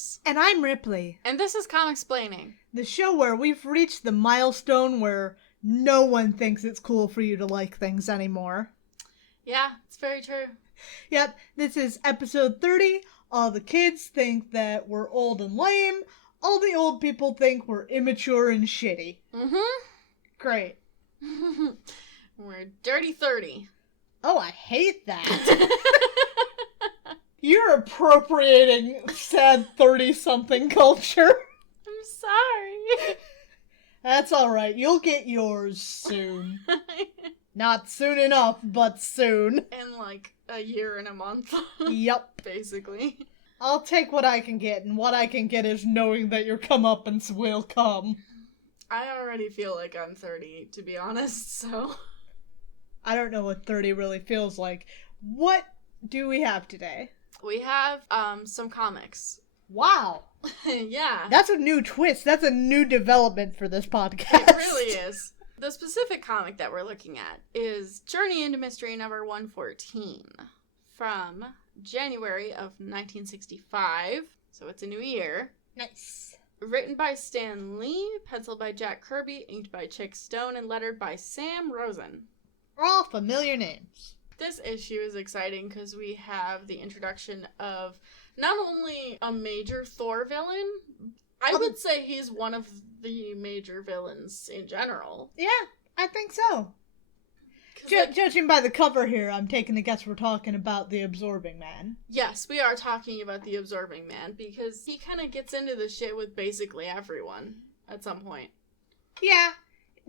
Chris. And I'm Ripley. And this is Comicsplaining. The show where we've reached the milestone where no one thinks it's cool for you to like things anymore. Yeah, it's very true. Yep, this is episode 30. All the kids think that we're old and lame. All the old people think we're immature and shitty. Mm-hmm. Great. We're dirty 30. Oh, I hate that. You're appropriating sad 30-something culture. I'm sorry. That's alright. You'll get yours soon. Not soon enough, but soon. In like a year and a month. Yep. Basically. I'll take what I can get, and what I can get is knowing that your comeuppance will come. I already feel like I'm 30, to be honest, so... I don't know what 30 really feels like. What do we have today? We have, some comics. Wow. Yeah. That's a new twist. That's a new development for this podcast. It really is. The specific comic that we're looking at is Journey into Mystery number 114 from January of 1965. So it's a new year. Nice. Written by Stan Lee, penciled by Jack Kirby, inked by Chick Stone, and lettered by Sam Rosen. All familiar names. This issue is exciting because we have the introduction of not only a major Thor villain, I would say he's one of the major villains in general. Yeah, I think so. Judging by the cover here, I'm taking a guess we're talking about the Absorbing Man. Yes, we are talking about the Absorbing Man because he kind of gets into the shit with basically everyone at some point. Yeah.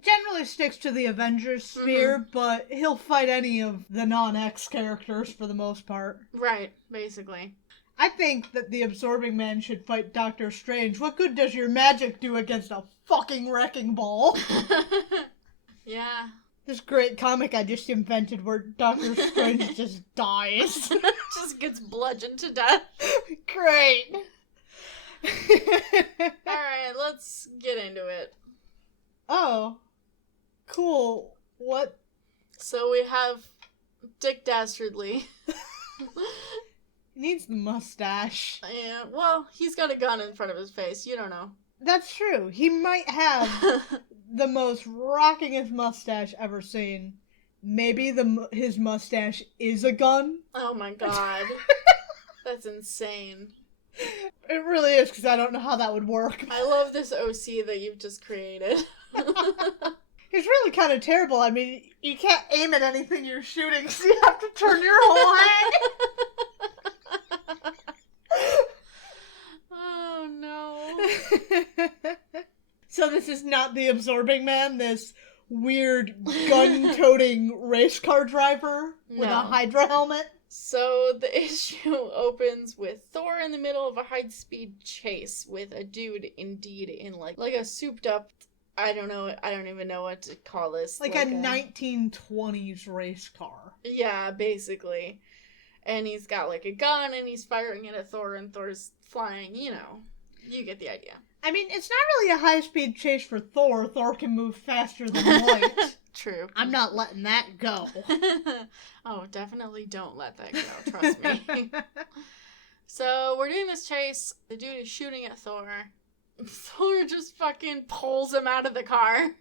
Generally sticks to the Avengers sphere, but he'll fight any of the non-X characters for the most part. Right, basically. I think that the Absorbing Man should fight Doctor Strange. What good does your magic do against a fucking wrecking ball? Yeah. This great comic I just invented where Doctor Strange just dies. Just gets bludgeoned to death. Great. Alright, let's get into it. Oh. Cool. What? So we have Dick Dastardly. He needs the mustache. Yeah, well, he's got a gun in front of his face. You don't know. That's true. He might have the most rockingest mustache ever seen. Maybe his mustache is a gun. Oh my god. That's insane. It really is, because I don't know how that would work. I love this OC that you've just created. It's really kind of terrible. I mean, you can't aim at anything you're shooting, so you have to turn your whole head. Oh, no. So this is not the Absorbing Man, this weird gun-toting race car driver with a Hydra helmet? So the issue opens with Thor in the middle of a high-speed chase with a dude indeed in like a souped-up, I don't even know what to call this. Like a 1920s race car. Yeah, basically. And he's got like a gun and he's firing it at Thor and Thor's flying, you get the idea. I mean, it's not really a high-speed chase for Thor. Thor can move faster than light. True. I'm not letting that go. Oh, definitely don't let that go, trust me. So, we're doing this chase. The dude is shooting at Thor. Thor just fucking pulls him out of the car.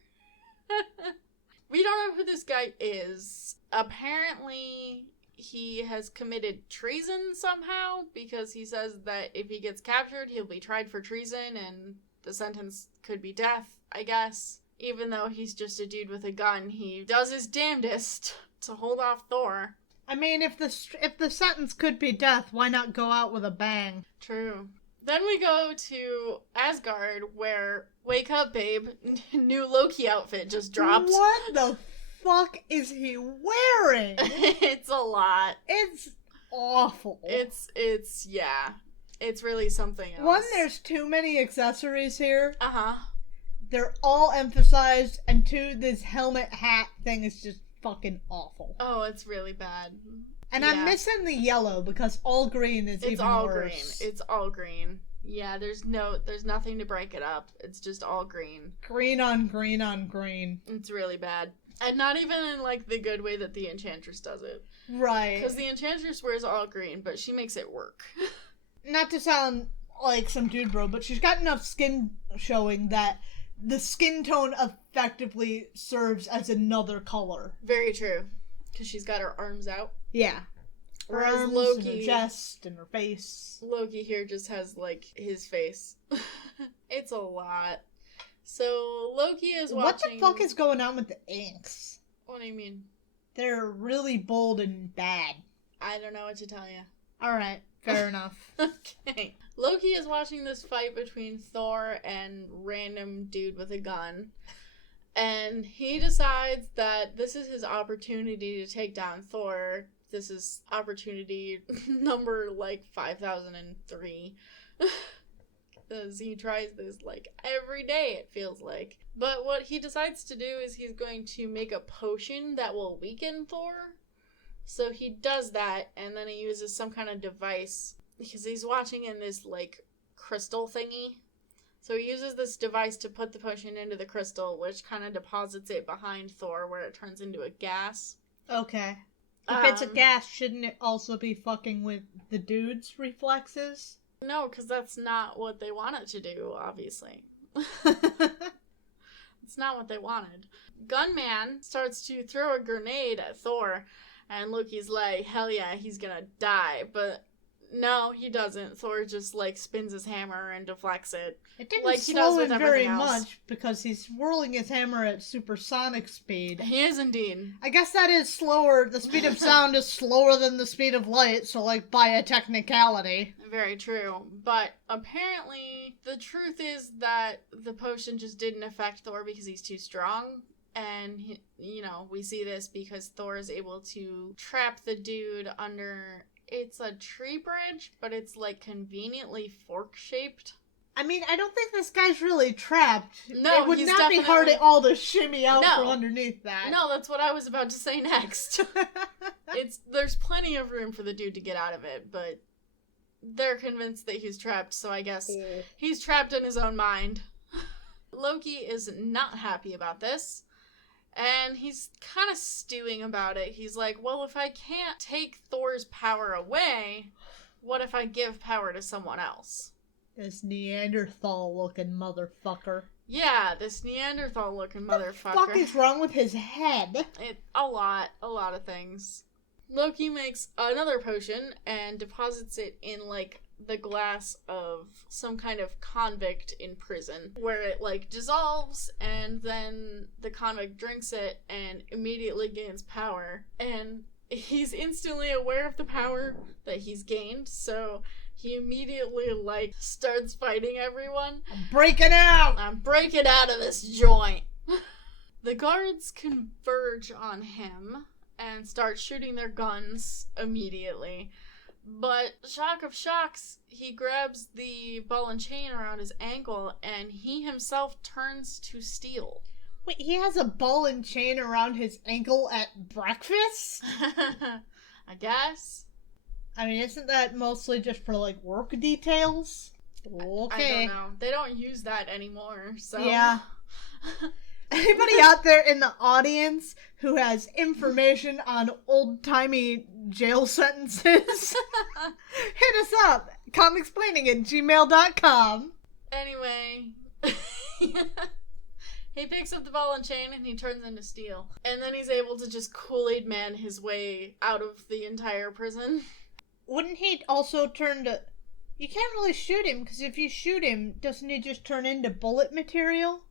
We don't know who this guy is. Apparently, he has committed treason somehow, because he says that if he gets captured, he'll be tried for treason, and the sentence could be death, I guess. Even though he's just a dude with a gun, he does his damnedest to hold off Thor. I mean, if the sentence could be death, why not go out with a bang? True. Then we go to Asgard, where, wake up, babe, new Loki outfit just dropped. What the fuck is he wearing? It's a lot. It's awful. It's yeah. It's really something else. One, there's too many accessories here. Uh-huh. They're all emphasized, and two, this helmet hat thing is just fucking awful. Oh, it's really bad. And yeah. I'm missing the yellow, because all green is even worse. It's all green. Yeah, there's nothing to break it up. It's just all green. Green on green on green. It's really bad. And not even in, like, the good way that the Enchantress does it. Right. Because the Enchantress wears all green, but she makes it work. Not to sound like some dude bro, but she's got enough skin showing that the skin tone effectively serves as another color. Very true. Because she's got her arms out. Yeah. Her arms and her chest and her face. Loki here just has, like, his face. It's a lot. So, Loki is watching... What the fuck is going on with the inks? What do you mean? They're really bold and bad. I don't know what to tell you. Alright, fair enough. Okay. Loki is watching this fight between Thor and random dude with a gun. And he decides that this is his opportunity to take down Thor. This is opportunity number, like, 5003. Because he tries this, like, every day, it feels like. But what he decides to do is he's going to make a potion that will weaken Thor. So he does that, and then he uses some kind of device, because he's watching in this, like, crystal thingy. So he uses this device to put the potion into the crystal, which kind of deposits it behind Thor, where it turns into a gas. Okay. If it's a gas, shouldn't it also be fucking with the dude's reflexes? No, because that's not what they wanted to do, obviously. It's not what they wanted. Gunman starts to throw a grenade at Thor, and Loki's like, hell yeah, he's gonna die. But no, he doesn't. Thor just, like, spins his hammer and deflects it. It didn't like slow him very much, because he's whirling his hammer at supersonic speed. He is indeed. I guess that is slower. The speed of sound is slower than the speed of light, so, like, by a technicality. Very true. But apparently, the truth is that the potion just didn't affect Thor because he's too strong. And, you know, we see this because Thor is able to trap the dude under... It's a tree branch, but it's, like, conveniently fork-shaped. I mean, I don't think this guy's really trapped. No, it would he's not definitely... be hard at all to shimmy out from underneath that. No, that's what I was about to say next. There's plenty of room for the dude to get out of it, but they're convinced that he's trapped, so I guess he's trapped in his own mind. Loki is not happy about this. And he's kind of stewing about it. He's like, well, if I can't take Thor's power away, what if I give power to someone else? This Neanderthal-looking motherfucker. Yeah, this Neanderthal-looking motherfucker. What the fuck is wrong with his head? A lot of things. Loki makes another potion and deposits it in, like, the glass of some kind of convict in prison, where it, like, dissolves, and then the convict drinks it and immediately gains power. And he's instantly aware of the power that he's gained, so he immediately, like, starts fighting everyone. I'm breaking out! I'm breaking out of this joint! The guards converge on him and start shooting their guns immediately. But, shock of shocks, he grabs the ball and chain around his ankle, and he himself turns to steel. Wait, he has a ball and chain around his ankle at breakfast? I guess. I mean, isn't that mostly just for, like, work details? Okay. I don't know. They don't use that anymore, so... Yeah. Anybody out there in the audience who has information on old-timey jail sentences, hit us up. Comicsplaining@gmail.com. Anyway, he picks up the ball and chain and he turns into steel. And then he's able to just Kool-Aid Man his way out of the entire prison. Wouldn't he also turn to... You can't really shoot him, because if you shoot him, doesn't he just turn into bullet material?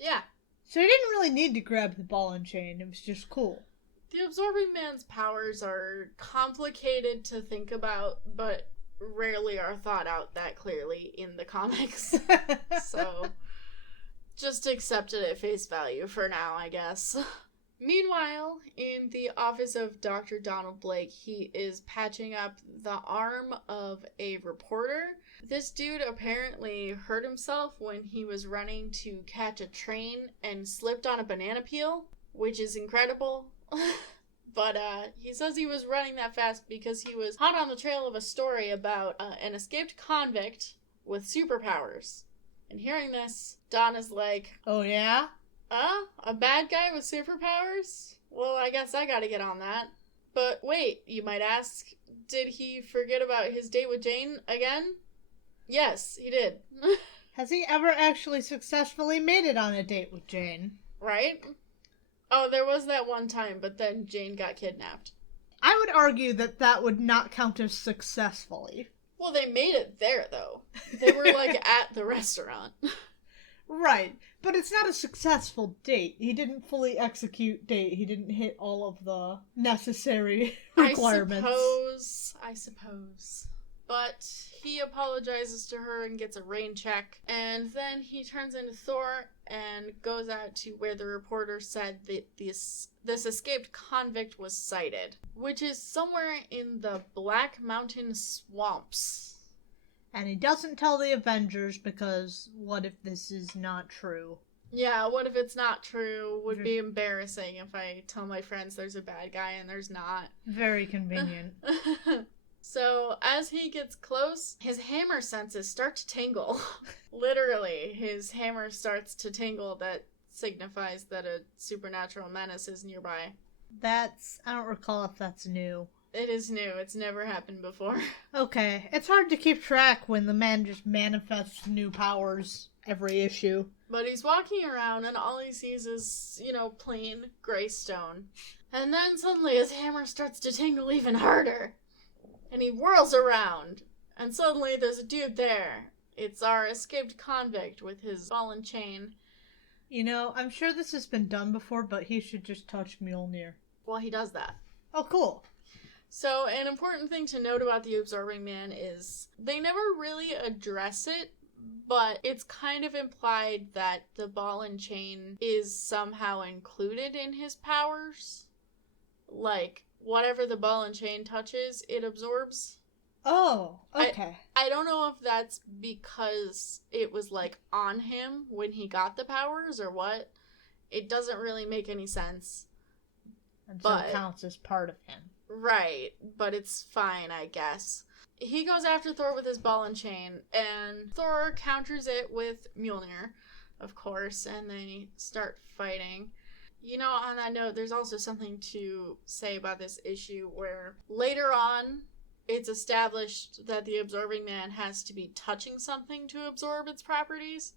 Yeah. So he didn't really need to grab the ball and chain. It was just cool. The Absorbing Man's powers are complicated to think about, but rarely are thought out that clearly in the comics. So, just accept it at face value for now, I guess. Meanwhile, in the office of Dr. Donald Blake, he is patching up the arm of a reporter. This dude apparently hurt himself when he was running to catch a train and slipped on a banana peel, which is incredible. But he says he was running that fast because he was hot on the trail of a story about an escaped convict with superpowers. And hearing this, Don is like, oh yeah? A bad guy with superpowers? Well, I guess I gotta get on that. But wait, you might ask, did he forget about his date with Jane again? Yes, he did. Has he ever actually successfully made it on a date with Jane? Right? Oh, there was that one time, but then Jane got kidnapped. I would argue that that would not count as successfully. Well, they made it there, though. They were, like, at the restaurant. Right, but it's not a successful date. He didn't fully execute date. He didn't hit all of the necessary requirements. I suppose. But he apologizes to her and gets a rain check. And then he turns into Thor and goes out to where the reporter said that this escaped convict was sighted, which is somewhere in the Black Mountain swamps. And he doesn't tell the Avengers because what if this is not true? Yeah, what if it's not true? Would be embarrassing if I tell my friends there's a bad guy and there's not. Very convenient. So, as he gets close, his hammer senses start to tingle. Literally, his hammer starts to tingle. That signifies that a supernatural menace is nearby. I don't recall if that's new. It is new. It's never happened before. Okay, it's hard to keep track when the man just manifests new powers every issue. But he's walking around and all he sees is, plain gray stone. And then suddenly his hammer starts to tingle even harder. And he whirls around, and suddenly there's a dude there. It's our escaped convict with his ball and chain. I'm sure this has been done before, but he should just touch Mjolnir. Well, he does that. Oh, cool. So, an important thing to note about the Absorbing Man is they never really address it, but it's kind of implied that the ball and chain is somehow included in his powers. Like, whatever the ball and chain touches, it absorbs. Oh, okay. I don't know if that's because it was, on him when he got the powers or what. It doesn't really make any sense. And so it counts as part of him. Right, but it's fine, I guess. He goes after Thor with his ball and chain, and Thor counters it with Mjolnir, of course, and they start fighting. On that note, there's also something to say about this issue where later on, it's established that the Absorbing Man has to be touching something to absorb its properties,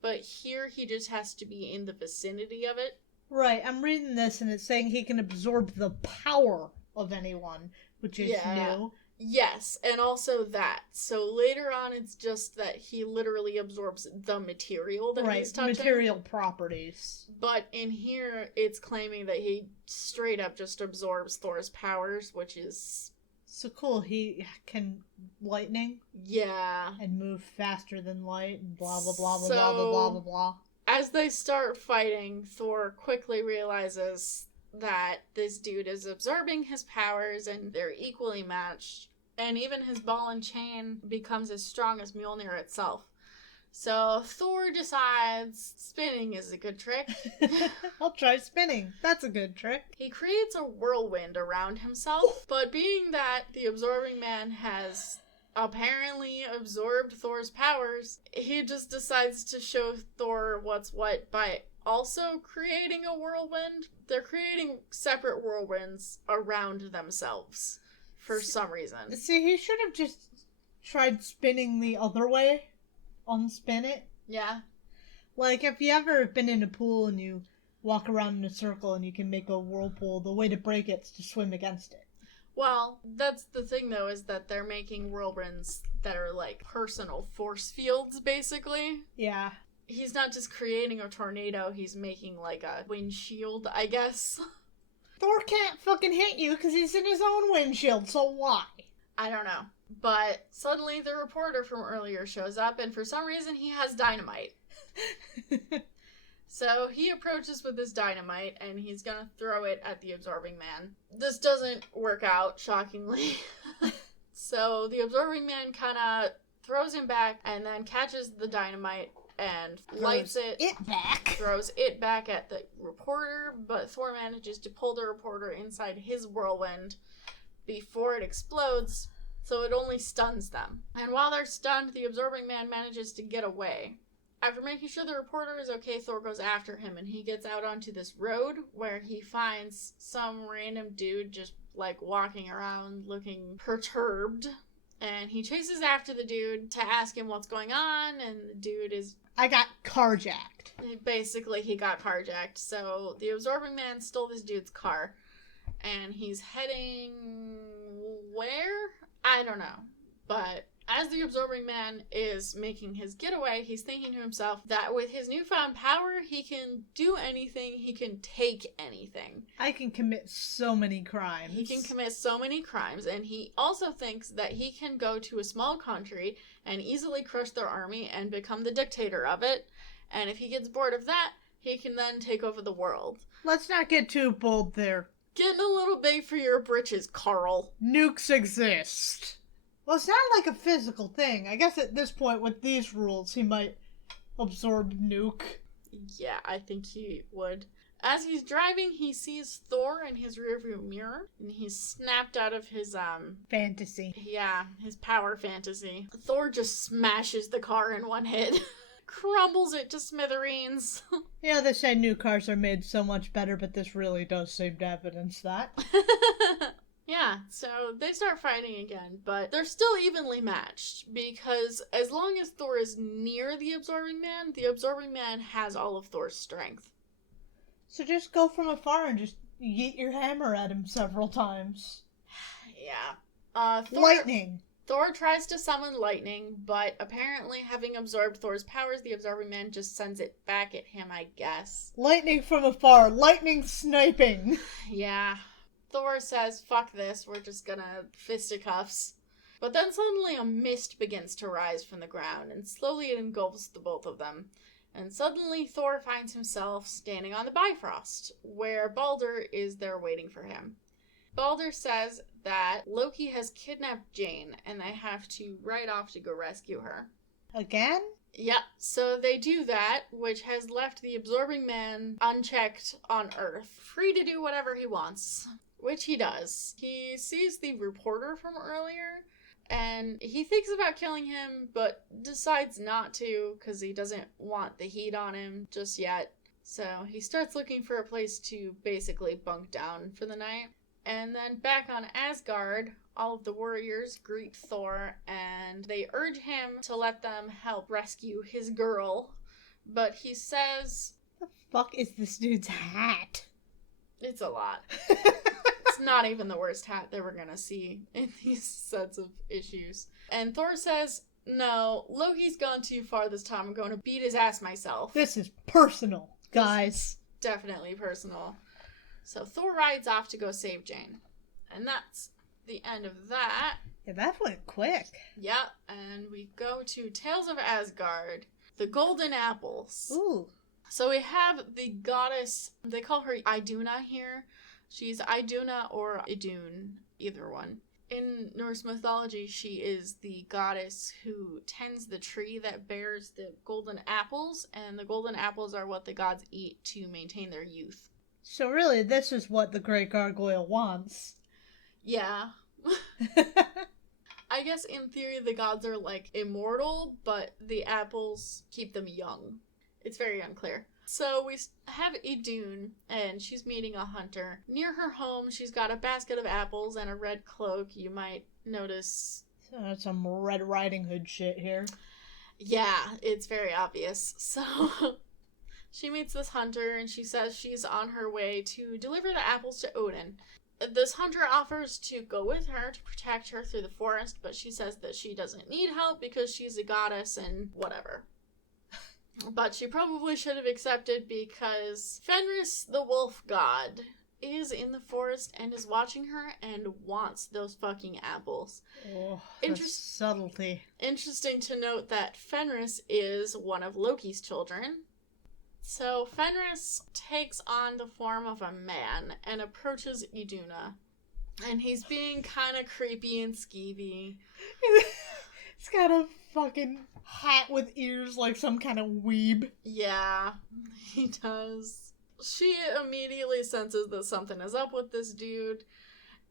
but here he just has to be in the vicinity of it. Right, I'm reading this and it's saying he can absorb the power of anyone, which is new. Yes, and also that. So later on, it's just that he literally absorbs the material that he's touching. Material properties. But in here, it's claiming that he straight up just absorbs Thor's powers, which is... So cool, he can lightning? Yeah. And move faster than light, and blah, blah, blah, blah, blah, blah, blah, blah, blah. As they start fighting, Thor quickly realizes that this dude is absorbing his powers and they're equally matched. And even his ball and chain becomes as strong as Mjolnir itself. So Thor decides spinning is a good trick. I'll try spinning. That's a good trick. He creates a whirlwind around himself, but being that the Absorbing Man has apparently absorbed Thor's powers, he just decides to show Thor what's what by also creating a whirlwind. They're creating separate whirlwinds around themselves for some reason. See, he should have just tried spinning the other way. Unspin it. Yeah. Like, if you ever have been in a pool and you walk around in a circle and you can make a whirlpool, the way to break it is to swim against it. Well, that's the thing, though, is that they're making whirlwinds that are, personal force fields, basically. Yeah. He's not just creating a tornado, he's making, a windshield, I guess. Thor can't fucking hit you because he's in his own windshield, so why? I don't know. But suddenly the reporter from earlier shows up, and for some reason he has dynamite. So he approaches with his dynamite, and he's gonna throw it at the Absorbing Man. This doesn't work out, shockingly. So the Absorbing Man kinda throws him back, and then catches the dynamite and lights it back. Throws it back at the reporter, but Thor manages to pull the reporter inside his whirlwind before it explodes, so it only stuns them. And while they're stunned, the Absorbing Man manages to get away. After making sure the reporter is okay, Thor goes after him, and he gets out onto this road where he finds some random dude just, walking around looking perturbed. And he chases after the dude to ask him what's going on, and the dude is... I got carjacked. Basically, he got carjacked. So the Absorbing Man stole this dude's car, and he's heading... where? I don't know. But as the Absorbing Man is making his getaway, he's thinking to himself that with his newfound power, he can do anything, he can take anything. I can commit so many crimes. He can commit so many crimes, and he also thinks that he can go to a small country and easily crush their army and become the dictator of it. And if he gets bored of that, he can then take over the world. Let's not get too bold there. Getting a little big for your britches, Carl. Nukes exist. Well, it's not like a physical thing. I guess at this point, with these rules, he might absorb nuke. Yeah, I think he would. As he's driving, he sees Thor in his rearview mirror, and he's snapped out of his, fantasy. Yeah, his power fantasy. Thor just smashes the car in one hit. Crumbles it to smithereens. Yeah, they say new cars are made so much better, but this really does seem to evidence that. Yeah, so they start fighting again, but they're still evenly matched, because as long as Thor is near the Absorbing Man has all of Thor's strength. So just go from afar and just yeet your hammer at him several times. Yeah. Lightning! Thor tries to summon lightning, but apparently having absorbed Thor's powers, the Absorbing Man just sends it back at him, I guess. Lightning from afar. Lightning sniping. Yeah. Thor says, fuck this, we're just gonna fisticuffs. But then suddenly a mist begins to rise from the ground, and slowly it engulfs the both of them. And suddenly Thor finds himself standing on the Bifrost, where Balder is there waiting for him. Balder says that Loki has kidnapped Jane, and they have to ride off to go rescue her. Again? Yep, so they do that, which has left the Absorbing Man unchecked on Earth, free to do whatever he wants, which he does. He sees the reporter from earlier, and he thinks about killing him, but decides not to, because he doesn't want the heat on him just yet. So he starts looking for a place to basically bunk down for the night. And then back on Asgard, all of the warriors greet Thor, and they urge him to let them help rescue his girl. But he says... What the fuck is this dude's hat? It's a lot. It's not even the worst hat that we're gonna see in these sets of issues. And Thor says, no, Loki's gone too far this time. I'm going to beat his ass myself. This is personal, guys. Definitely personal. So Thor rides off to go save Jane. And that's the end of that. Yeah, that went quick. Yep, and we go to Tales of Asgard, the Golden Apples. Ooh. So we have the goddess, they call her Iduna here. She's Iduna or Idun, either one. In Norse mythology, she is the goddess who tends the tree that bears the golden apples, and the golden apples are what the gods eat to maintain their youth. So really, this is what the Great Gargoyle wants. Yeah. I guess in theory the gods are like immortal, but the apples keep them young. It's very unclear. So we have Idun, and she's meeting a hunter. Near her home, she's got a basket of apples and a red cloak. You might notice... So that's some Red Riding Hood shit here. Yeah, it's very obvious. So... She meets this hunter, and she says she's on her way to deliver the apples to Odin. This hunter offers to go with her to protect her through the forest, but she says that she doesn't need help because she's a goddess and whatever. But she probably should have accepted because Fenris, the wolf god, is in the forest and is watching her and wants those fucking apples. Oh, subtlety. Interesting to note that Fenris is one of Loki's children. So Fenris takes on the form of a man and approaches Iduna. And he's being kind of creepy and skeevy. He's got a fucking hat with ears like some kind of weeb. Yeah, he does. She immediately senses that something is up with this dude.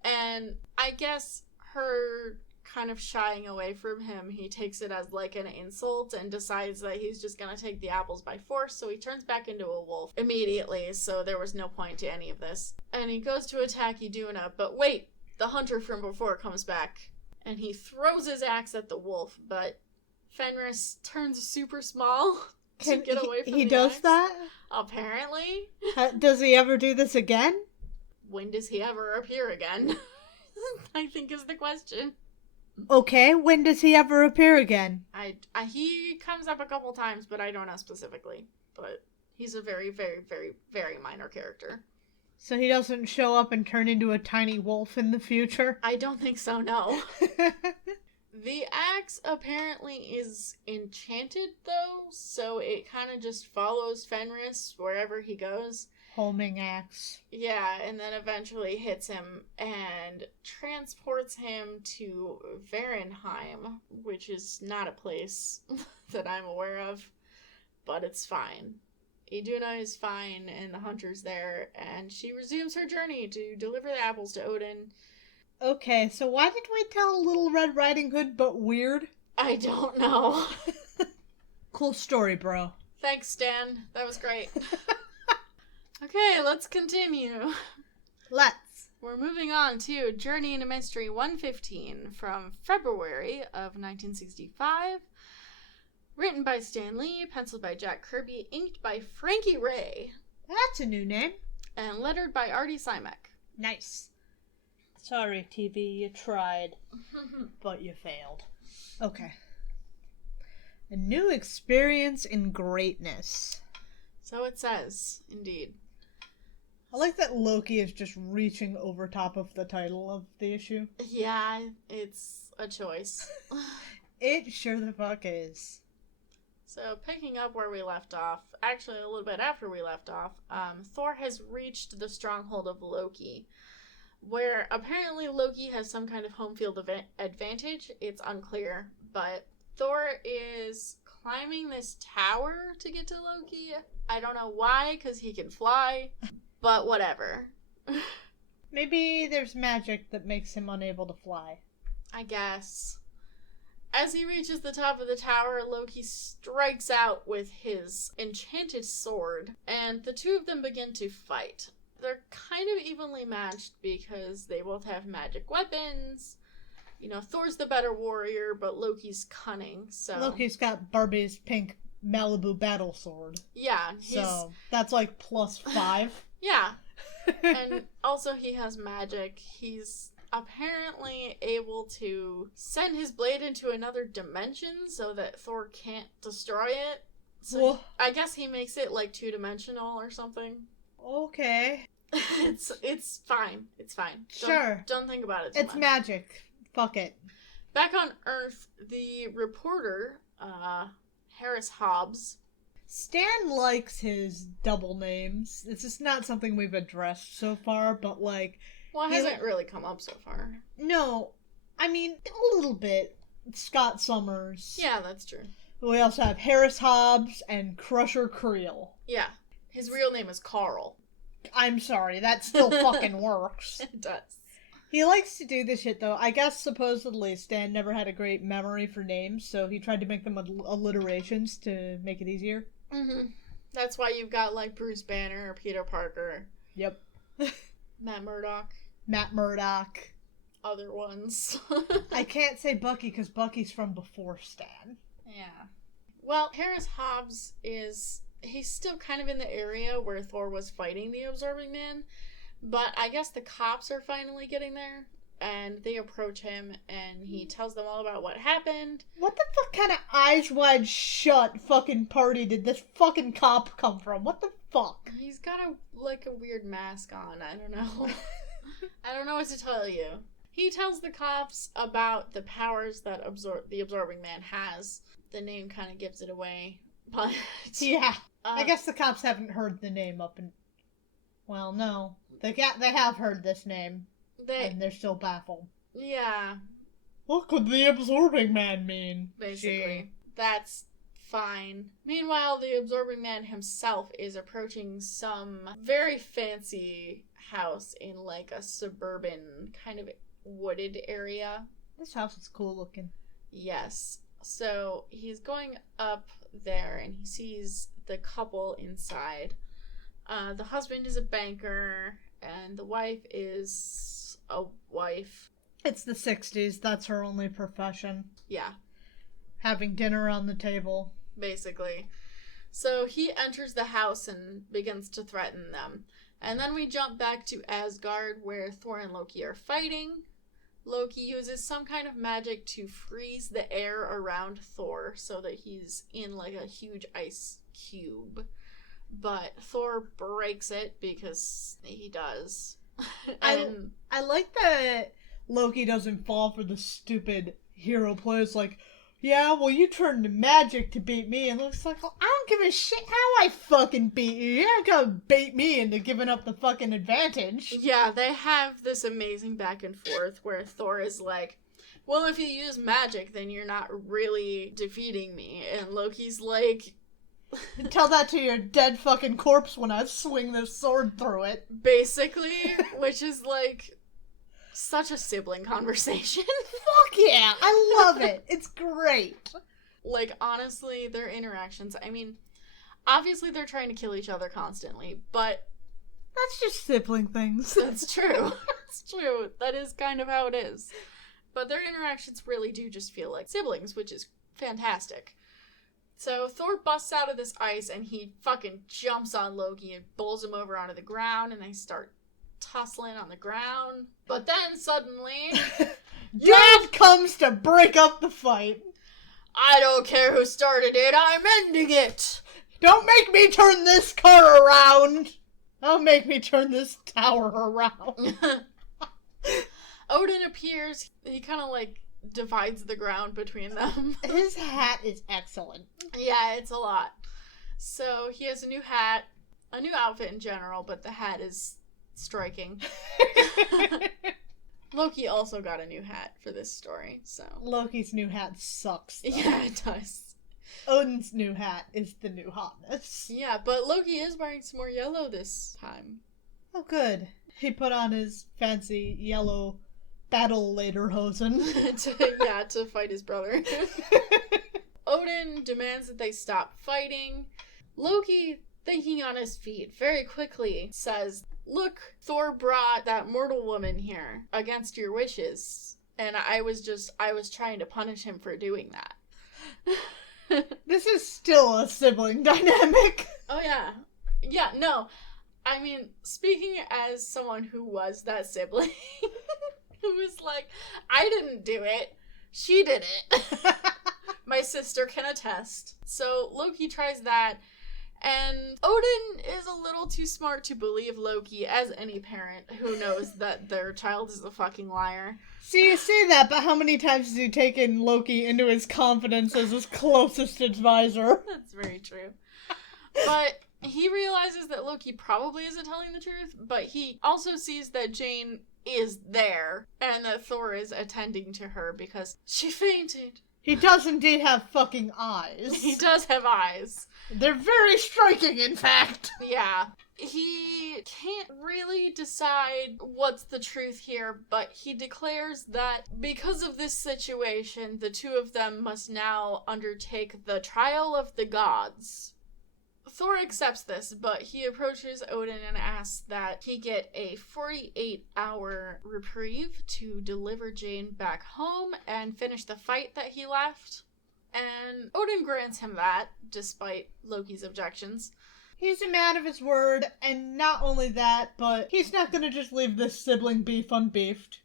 And I guess her kind of shying away from him, he takes it as like an insult and decides that he's just gonna take the apples by force, so he turns back into a wolf immediately, so there was no point to any of this. And he goes to attack Iduna, but wait, the hunter from before comes back. and he throws his axe at the wolf, but Fenris turns super small to get away from he the does axe. that? Apparently. Does he ever do this again? When does he ever appear again? I think is the question. Okay, when does he ever appear again? He comes up a couple times, but I don't know specifically. But he's a very, very, very, very minor character. So he doesn't show up and turn into a tiny wolf in the future? I don't think so, no. The axe apparently is enchanted, though, so it kind of just follows Fenris wherever he goes. Homing axe. Yeah, and then eventually hits him and transports him to Varenheim, which is not a place that I'm aware of, but it's fine. Iduna is fine, and the hunter's there, and she resumes her journey to deliver the apples to Odin. Okay, so why did we tell Little Red Riding Hood but weird? I don't know. Cool story, bro. Thanks, Stan. That was great. Okay, let's continue. Let's. We're moving on to Journey into Mystery 115 from February of 1965. Written by Stan Lee, penciled by Jack Kirby, inked by Frankie Ray. That's a new name. And lettered by Artie Simek. Nice. Sorry, TV, you tried, but you failed. Okay. A new experience in greatness. So it says, indeed. I like that Loki is just reaching over top of the title of the issue. Yeah, it's a choice. It sure the fuck is. So, picking up where we left off, actually a little bit after we left off, Thor has reached the stronghold of Loki, where apparently Loki has some kind of home field advantage. It's unclear, but Thor is climbing this tower to get to Loki. I don't know why, because he can fly, but whatever. Maybe there's magic that makes him unable to fly. I guess. As he reaches the top of the tower, Loki strikes out with his enchanted sword, and the two of them begin to fight. They're kind of evenly matched because they both have magic weapons. You know, Thor's the better warrior, but Loki's cunning, so... Loki's got Barbie's pink Malibu battle sword. Yeah. So, that's like +5. Yeah. And also he has magic. He's apparently able to send his blade into another dimension so that Thor can't destroy it. So I guess he makes it like 2-dimensional or something. Okay. It's fine. It's fine. Don't think about it too much. It's magic. Fuck it. Back on Earth, the reporter, Harris Hobbs. Stan likes his double names. It's just not something we've addressed so far, but like... Well, it hasn't really come up so far. No. I mean, a little bit. Scott Summers. Yeah, that's true. We also have Harris Hobbs and Crusher Creel. Yeah. His real name is Carl. I'm sorry, that still fucking works. It does. He likes to do this shit, though. I guess, supposedly, Stan never had a great memory for names, so he tried to make them alliterations to make it easier. Mm-hmm. That's why you've got, like, Bruce Banner or Peter Parker. Yep. Matt Murdock. Matt Murdock. Other ones. I can't say Bucky, because Bucky's from before Stan. Yeah. Well, Harris Hobbs he's still kind of in the area where Thor was fighting the Absorbing Man, but I guess the cops are finally getting there, and they approach him, and he tells them all about what happened. What the fuck kind of eyes wide shut fucking party did this fucking cop come from? What the fuck? He's got a weird mask on, I don't know. I don't know what to tell you. He tells the cops about the powers that the Absorbing Man has. The name kind of gives it away, but... Yeah. I guess the cops haven't heard the name up and... Well, no. They have heard this name. And they're still baffled. Yeah. What could the Absorbing Man mean? Basically. That's fine. Meanwhile, the Absorbing Man himself is approaching some very fancy house in like a suburban kind of wooded area. This house is cool looking. Yes. So he's going up there and he sees the couple inside. The husband is a banker and the wife is a wife. It's the 60s. That's her only profession. Yeah. Having dinner on the table. Basically. So he enters the house and begins to threaten them. And then we jump back to Asgard, where Thor and Loki are fighting. Loki uses some kind of magic to freeze the air around Thor so that he's in like a huge ice cube. But Thor breaks it because he does. And I like that Loki doesn't fall for the stupid hero plays like, yeah, well, you turned to magic to beat me, and looks like, well, I don't give a shit how I fucking beat you. You're not gonna bait me into giving up the fucking advantage. Yeah, they have this amazing back and forth where Thor is like, well, if you use magic, then you're not really defeating me. And Loki's like... Tell that to your dead fucking corpse when I swing this sword through it. Basically, which is like... such a sibling conversation. Fuck yeah, I love it. It's great. Like, honestly, their interactions, I mean, obviously they're trying to kill each other constantly, but... That's just sibling things. That's true. It's true. That is kind of how it is. But their interactions really do just feel like siblings, which is fantastic. So Thor busts out of this ice and he fucking jumps on Loki and bowls him over onto the ground, and they start tussling on the ground. But then suddenly... Dad comes to break up the fight. I don't care who started it, I'm ending it! Don't make me turn this car around! Don't make me turn this tower around. Odin appears, he kind of like divides the ground between them. His hat is excellent. Yeah, it's a lot. So he has a new hat, a new outfit in general, but the hat is striking. Loki also got a new hat for this story, so... Loki's new hat sucks, though. Yeah, it does. Odin's new hat is the new hotness. Yeah, but Loki is wearing some more yellow this time. Oh, good. He put on his fancy yellow battle lederhosen. to fight his brother. Odin demands that they stop fighting. Loki, thinking on his feet very quickly, says... Look, Thor brought that mortal woman here against your wishes, and I was trying to punish him for doing that. This is still a sibling dynamic. Oh, yeah. Yeah, no. I mean, speaking as someone who was that sibling, who was like, I didn't do it, she did it. My sister can attest. So Loki tries that, and Odin is a little too smart to believe Loki, as any parent who knows that their child is a fucking liar. See, you say that, but how many times has he taken Loki into his confidence as his closest advisor? That's very true. But he realizes that Loki probably isn't telling the truth, but he also sees that Jane is there, and that Thor is attending to her because she fainted. He does indeed have fucking eyes. He does have eyes. They're very striking, in fact. Yeah. He can't really decide what's the truth here, but he declares that because of this situation, the two of them must now undertake the trial of the gods. Thor accepts this, but he approaches Odin and asks that he get a 48-hour reprieve to deliver Jane back home and finish the fight that he left. And Odin grants him that, despite Loki's objections. He's a man of his word, and not only that, but he's not gonna just leave this sibling beef unbeefed.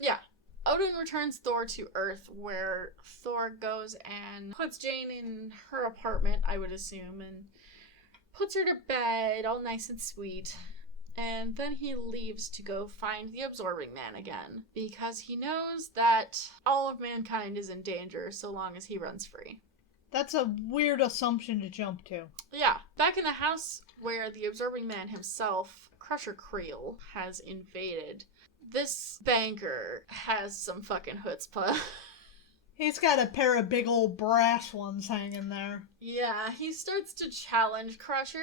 Yeah. Odin returns Thor to Earth, where Thor goes and puts Jane in her apartment, I would assume, and puts her to bed, all nice and sweet. And then he leaves to go find the Absorbing Man again, because he knows that all of mankind is in danger so long as he runs free. That's a weird assumption to jump to. Yeah. Back in the house where the Absorbing Man himself, Crusher Creel, has invaded, this banker has some fucking chutzpah. He's got a pair of big old brass ones hanging there. Yeah, he starts to challenge Crusher.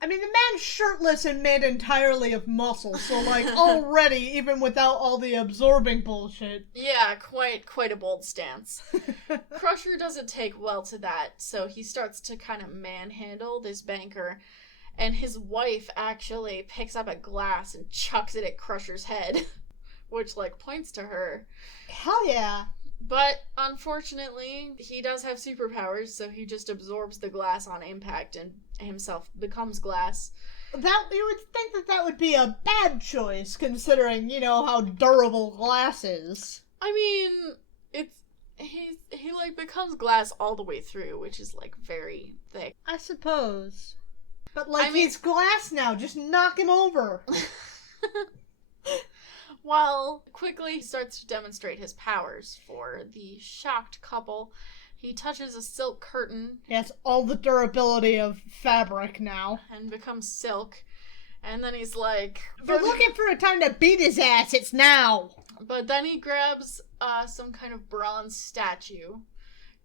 I mean, the man's shirtless and made entirely of muscle, so, like, already, even without all the absorbing bullshit. Yeah, quite a bold stance. Crusher doesn't take well to that, so he starts to kind of manhandle this banker, and his wife actually picks up a glass and chucks it at Crusher's head, which, like, points to her. Hell yeah. But, unfortunately, he does have superpowers, so he just absorbs the glass on impact and himself becomes glass. That you would think that would be a bad choice, considering, how durable glass is. I mean, he like becomes glass all the way through, which is like very thick. I suppose. But he's glass now, just knock him over. Well, quickly he starts to demonstrate his powers for the shocked couple. He touches a silk curtain. He has all the durability of fabric now. And becomes silk. And then he's like... If you're looking for a time to beat his ass, it's now! But then he grabs some kind of bronze statue.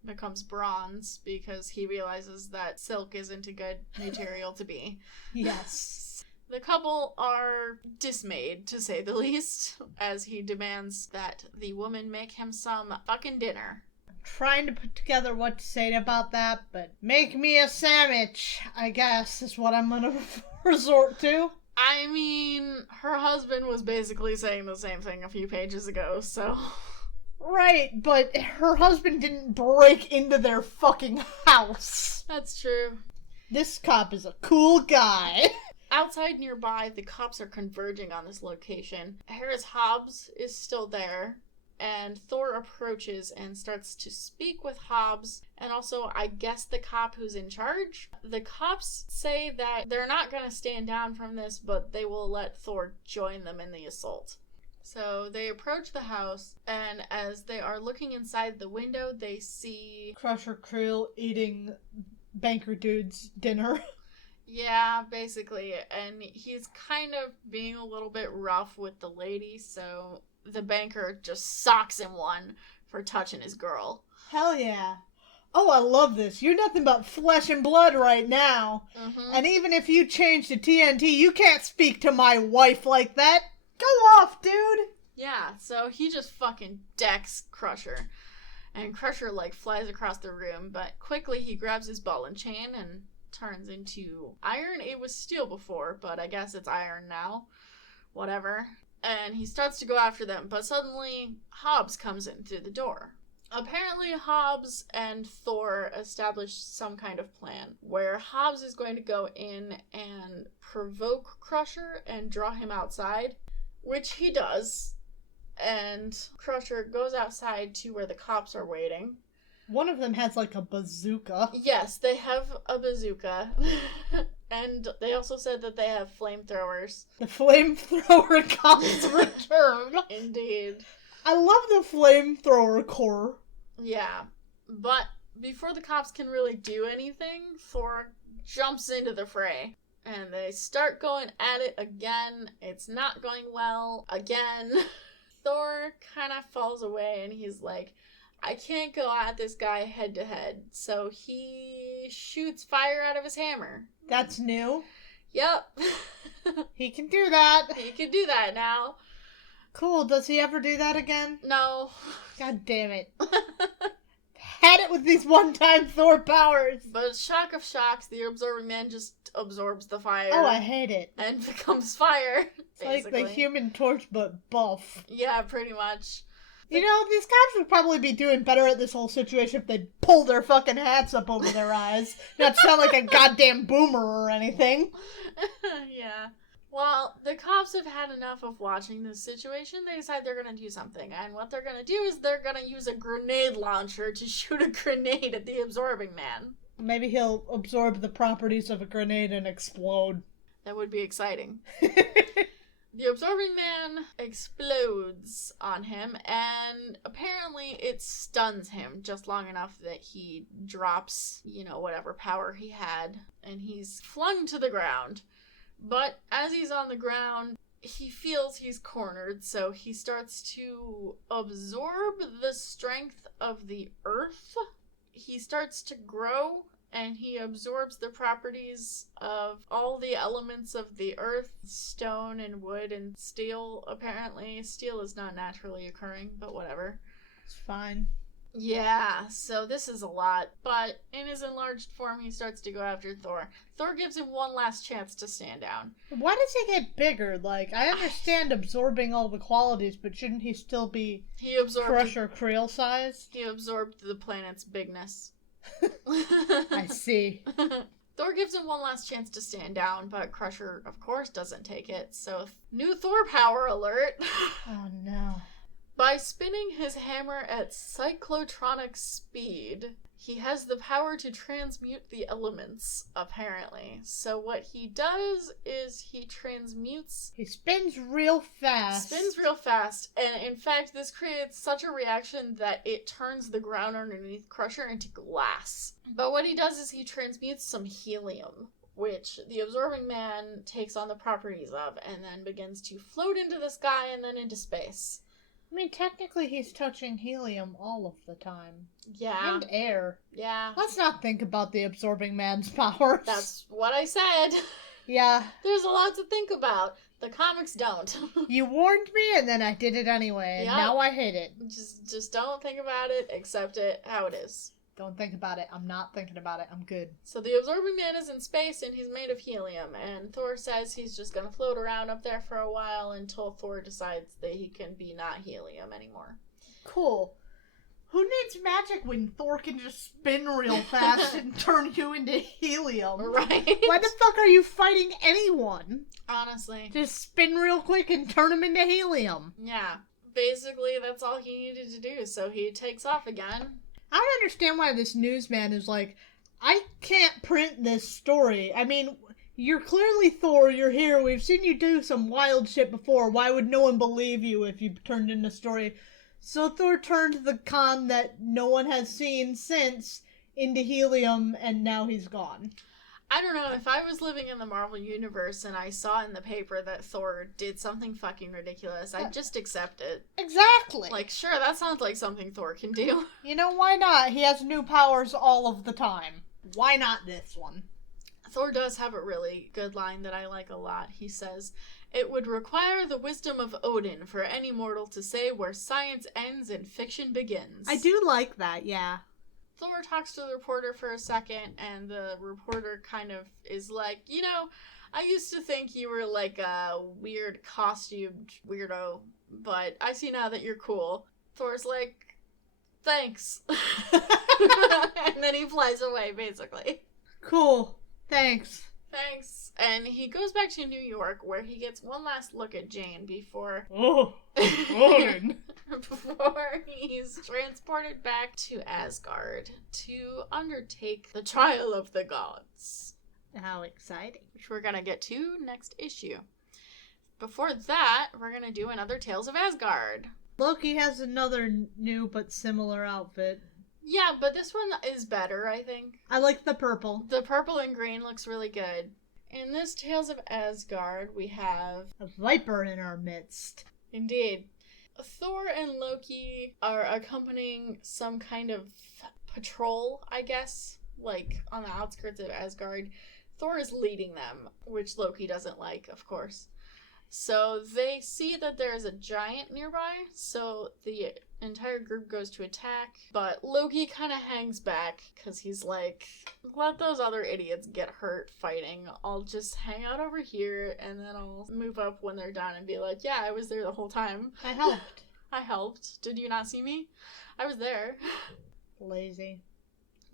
Becomes bronze because he realizes that silk isn't a good material to be. Yes. The couple are dismayed, to say the least, as he demands that the woman make him some fucking dinner. Trying to put together what to say about that, but make me a sammich, I guess, is what I'm gonna resort to. I mean, her husband was basically saying the same thing a few pages ago, so... Right, but her husband didn't break into their fucking house. That's true. This cop is a cool guy. Outside nearby, the cops are converging on this location. Harris Hobbs is still there. And Thor approaches and starts to speak with Hobbs and also, I guess, the cop who's in charge. The cops say that they're not going to stand down from this, but they will let Thor join them in the assault. So they approach the house, and as they are looking inside the window, they see... Crusher Creel eating banker dude's dinner. Yeah, basically. And he's kind of being a little bit rough with the lady, so... The banker just socks him one for touching his girl. Hell yeah. Oh, I love this. You're nothing but flesh and blood right now. Mm-hmm. And even if you change to TNT, you can't speak to my wife like that. Go off, dude. Yeah, so he just fucking decks Crusher. And Crusher, flies across the room, but quickly he grabs his ball and chain and turns into iron. It was steel before, but I guess it's iron now. Whatever. And he starts to go after them, but suddenly Hobbs comes in through the door. Apparently Hobbs and Thor established some kind of plan where Hobbs is going to go in and provoke Crusher and draw him outside, which he does. And Crusher goes outside to where the cops are waiting. One of them has a bazooka. Yes, they have a bazooka. And they also said that they have flamethrowers. The flamethrower cops return. Indeed. I love the flamethrower core. Yeah. But before the cops can really do anything, Thor jumps into the fray. And they start going at it again. It's not going well. Again. Thor kind of falls away and he's like, I can't go at this guy head to head. So he shoots fire out of his hammer. That's new. Yep. He can do that. He can do that now. Cool. Does he ever do that again? No. God damn it. Had it with these one-time Thor powers. But shock of shocks, the absorbing man just absorbs the fire. Oh, I hate it. And becomes fire. It's like the Human Torch, but buff. Yeah, pretty much. These cops would probably be doing better at this whole situation if they'd pull their fucking hats up over their eyes. Not sound like a goddamn boomer or anything. Yeah. Well, the cops have had enough of watching this situation. They decide they're going to do something. And what they're going to do is they're going to use a grenade launcher to shoot a grenade at the absorbing man. Maybe he'll absorb the properties of a grenade and explode. That would be exciting. The absorbing man explodes on him, and apparently it stuns him just long enough that he drops, whatever power he had, and he's flung to the ground. But as he's on the ground, he feels he's cornered, so he starts to absorb the strength of the earth. He starts to grow, and he absorbs the properties of all the elements of the earth, stone and wood and steel, apparently. Steel is not naturally occurring, but whatever. It's fine. Yeah, so this is a lot, but in his enlarged form, he starts to go after Thor. Thor gives him one last chance to stand down. Why does he get bigger? Like, I understand absorbing all the qualities, but shouldn't he still be Crusher Creel size? He absorbed the planet's bigness. I see. Thor gives him one last chance to stand down, but Crusher, of course, doesn't take it. So, new Thor power alert. Oh, no. By spinning his hammer at cyclotronic speed, he has the power to transmute the elements, apparently. So what he does is he transmutes... He spins real fast. And in fact, this creates such a reaction that it turns the ground underneath Crusher into glass. But what he does is he transmutes some helium, which the Absorbing Man takes on the properties of, and then begins to float into the sky and then into space. I mean, technically he's touching helium all of the time. Yeah. And air. Yeah. Let's not think about the Absorbing Man's powers. That's what I said. Yeah. There's a lot to think about. The comics don't. You warned me, and then I did it anyway, and now I hate it. Just don't think about it, accept it how it is. Don't think about it. I'm not thinking about it. I'm good. So the Absorbing Man is in space, and he's made of helium, and Thor says he's just gonna float around up there for a while until Thor decides that he can be not helium anymore. Cool. Who needs magic when Thor can just spin real fast and turn you into helium? Right? Why the fuck are you fighting anyone? Honestly. Just spin real quick and turn him into helium. Yeah. Basically, that's all he needed to do, so he takes off again. I don't understand why this newsman is like, I can't print this story. I mean, you're clearly Thor, you're here, we've seen you do some wild shit before. Why would no one believe you if you turned in a story? So Thor turned the con that no one has seen since into helium, and now he's gone. I don't know, if I was living in the Marvel Universe and I saw in the paper that Thor did something fucking ridiculous, I'd just accept it. Exactly. Like, sure, that sounds like something Thor can do. You know, why not? He has new powers all of the time. Why not this one? Thor does have a really good line that I like a lot. He says, "It would require the wisdom of Odin for any mortal to say where science ends and fiction begins." I do like that, yeah. Thor talks to the reporter for a second, and the reporter kind of is like, you know, I used to think you were like a weird costumed weirdo, but I see now that you're cool. Thor's like, thanks. And then he flies away, basically. Cool. Thanks. Thanks. And he goes back to New York, where he gets one last look at Jane before... Oh, Odin. Before he's transported back to Asgard to undertake the trial of the gods. How exciting. Which we're going to get to next issue. Before that, we're going to do another Tales of Asgard. Loki has another new but similar outfit. Yeah, but this one is better, I think. I like the purple. The purple and green looks really good. In this Tales of Asgard, we have... a viper in our midst. Indeed. Thor and Loki are accompanying some kind of patrol, I guess, like on the outskirts of Asgard. Thor is leading them, which Loki doesn't like, of course. So they see that there is a giant nearby, so the entire group goes to attack, but Loki kind of hangs back because he's like, let those other idiots get hurt fighting. I'll just hang out over here and then I'll move up when they're done and be like, yeah, I was there the whole time. I helped. I helped. Did you not see me? I was there. Lazy.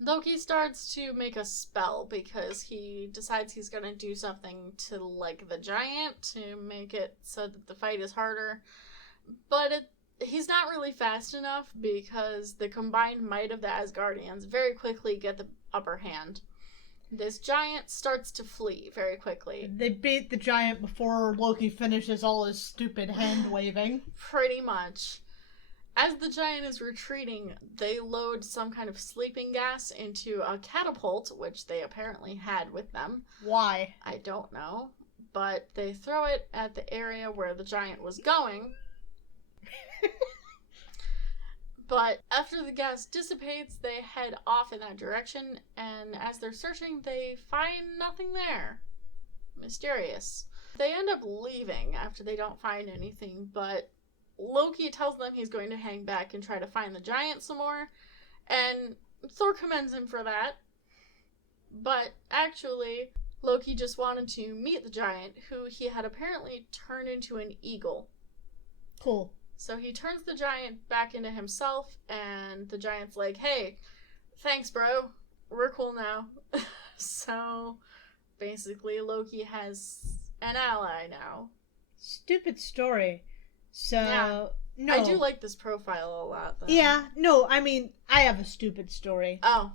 Loki starts to make a spell because he decides he's going to do something to, like, the giant to make it so that the fight is harder. But he's not really fast enough because the combined might of the Asgardians very quickly get the upper hand. This giant starts to flee very quickly. They beat the giant before Loki finishes all his stupid hand waving. Pretty much. As the giant is retreating, they load some kind of sleeping gas into a catapult, which they apparently had with them. Why? I don't know. But they throw it at the area where the giant was going. But after the gas dissipates, they head off in that direction, and as they're searching, they find nothing there. Mysterious. They end up leaving after they don't find anything, but Loki tells them he's going to hang back and try to find the giant some more, and Thor commends him for that. But actually, Loki just wanted to meet the giant, who he had apparently turned into an eagle. Cool. So he turns the giant back into himself, and the giant's like, hey, thanks, bro. We're cool now. So, basically, Loki has an ally now. Stupid story. So, yeah. No. I do like this profile a lot, though. Yeah, no, I mean, I have a stupid story. Oh.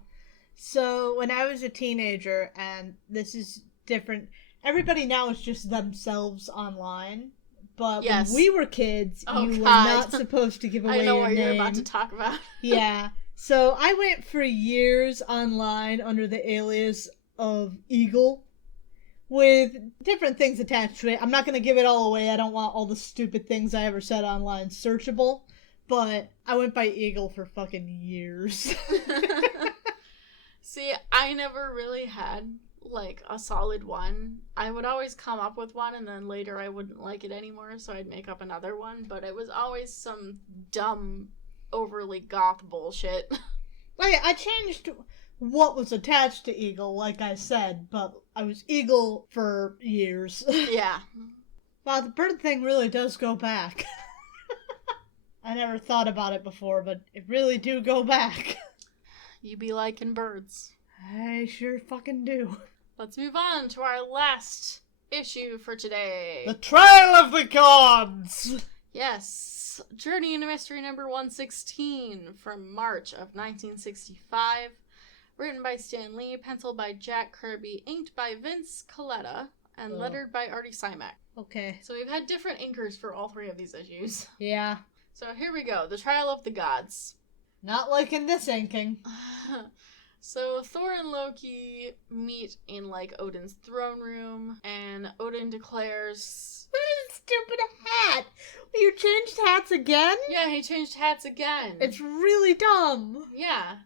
So, when I was a teenager, and this is different, everybody now is just themselves online. But yes. when we were kids, you were not supposed to give away your name. I know what you're about to talk about. Yeah. So I went for years online under the alias of Eagle with different things attached to it. I'm not going to give it all away. I don't want all the stupid things I ever said online searchable. But I went by Eagle for fucking years. See, I never really had like a solid one. I would always come up with one, and then later I wouldn't like it anymore, so I'd make up another one, but it was always some dumb, overly goth bullshit. Like, I changed what was attached to Eagle, like I said, but I was Eagle for years. Yeah. Wow, the bird thing really does go back. I never thought about it before, but it really do go back. You be liking birds. I sure fucking do. Let's move on to our last issue for today. The Trial of the Gods! Yes. Journey into Mystery number 116 from March of 1965. Written by Stan Lee, penciled by Jack Kirby, inked by Vince Coletta, and lettered by Artie Simek. Okay. So we've had different inkers for all three of these issues. Yeah. So here we go. The Trial of the Gods. Not liking this inking. So Thor and Loki meet in, like, Odin's throne room, and Odin declares... What a stupid hat! You changed hats again? Yeah, he changed hats again. It's really dumb. Yeah.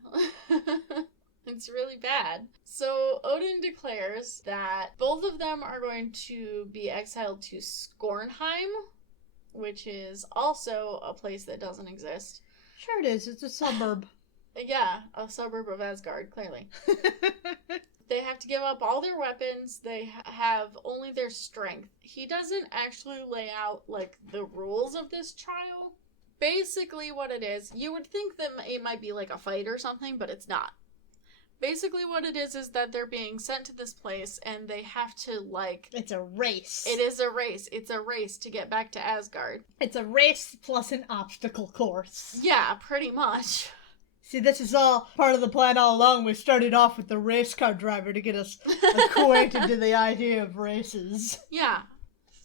It's really bad. So Odin declares that both of them are going to be exiled to Skornheim, which is also a place that doesn't exist. Sure it is. It's a suburb. Yeah, a suburb of Asgard, clearly. They have to give up all their weapons. They have only their strength. He doesn't actually lay out, like, the rules of this trial. Basically what it is, you would think that it might be like a fight or something, but it's not. Basically what it is that they're being sent to this place, and they have to, like... It's a race. It is a race. It's a race to get back to Asgard. It's a race plus an obstacle course. Yeah, pretty much. See, this is all part of the plan all along. We started off with the race car driver to get us acquainted to the idea of races. Yeah.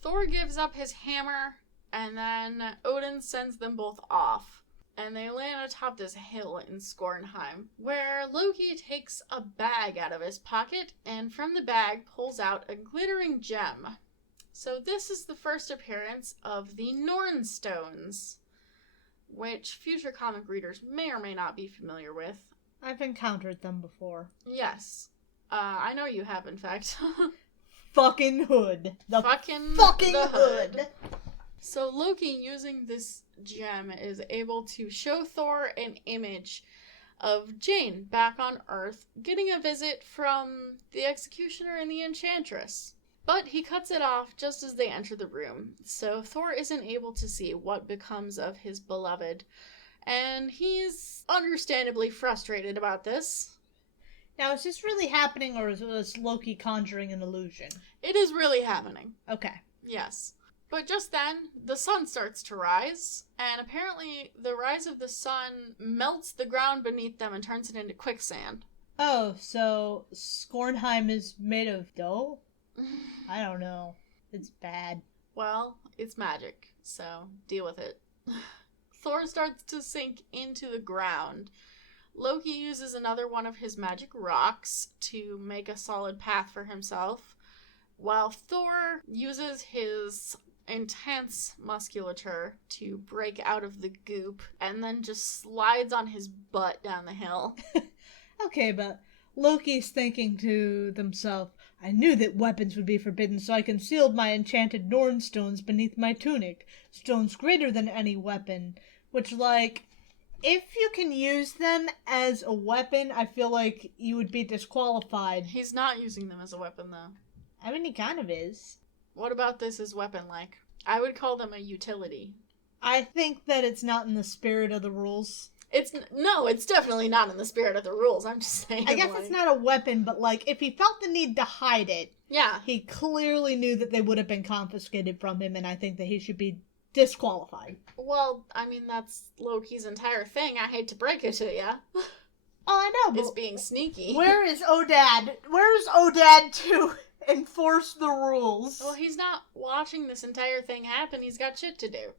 Thor gives up his hammer, and then Odin sends them both off. And they land atop this hill in Skornheim, where Loki takes a bag out of his pocket, and from the bag pulls out a glittering gem. So this is the first appearance of the Norn Stones, which future comic readers may or may not be familiar with. I've encountered them before. Yes. I know you have, in fact. Fucking hood. The fucking the hood. So Loki, using this gem, is able to show Thor an image of Jane back on Earth, getting a visit from the Executioner and the Enchantress. But he cuts it off just as they enter the room, so Thor isn't able to see what becomes of his beloved, and he's understandably frustrated about this. Now, is this really happening, or is Loki conjuring an illusion? It is really happening. Okay. Yes. But just then, the sun starts to rise, and apparently the rise of the sun melts the ground beneath them and turns it into quicksand. Oh, so Skornheim is made of dough? I don't know. It's bad. Well, it's magic, so deal with it. Thor starts to sink into the ground. Loki uses another one of his magic rocks to make a solid path for himself, while Thor uses his intense musculature to break out of the goop and then just slides on his butt down the hill. Okay, but Loki's thinking to themselves, I knew that weapons would be forbidden, so I concealed my enchanted Norn stones beneath my tunic. Stones greater than any weapon. Which, like, if you can use them as a weapon, I feel like you would be disqualified. He's not using them as a weapon, though. I mean, he kind of is. What about this as weapon-like? I would call them a utility. I think that it's not in the spirit of the rules. It's definitely not in the spirit of the rules. I'm just saying. I guess it's not a weapon, but, like, if he felt the need to hide it, yeah, he clearly knew that they would have been confiscated from him, and I think that he should be disqualified. Well, I mean, that's Loki's entire thing. I hate to break it to you. Oh, I know, Is being sneaky. Where is Odad? Where's Odad to enforce the rules? Well, he's not watching this entire thing happen. He's got shit to do.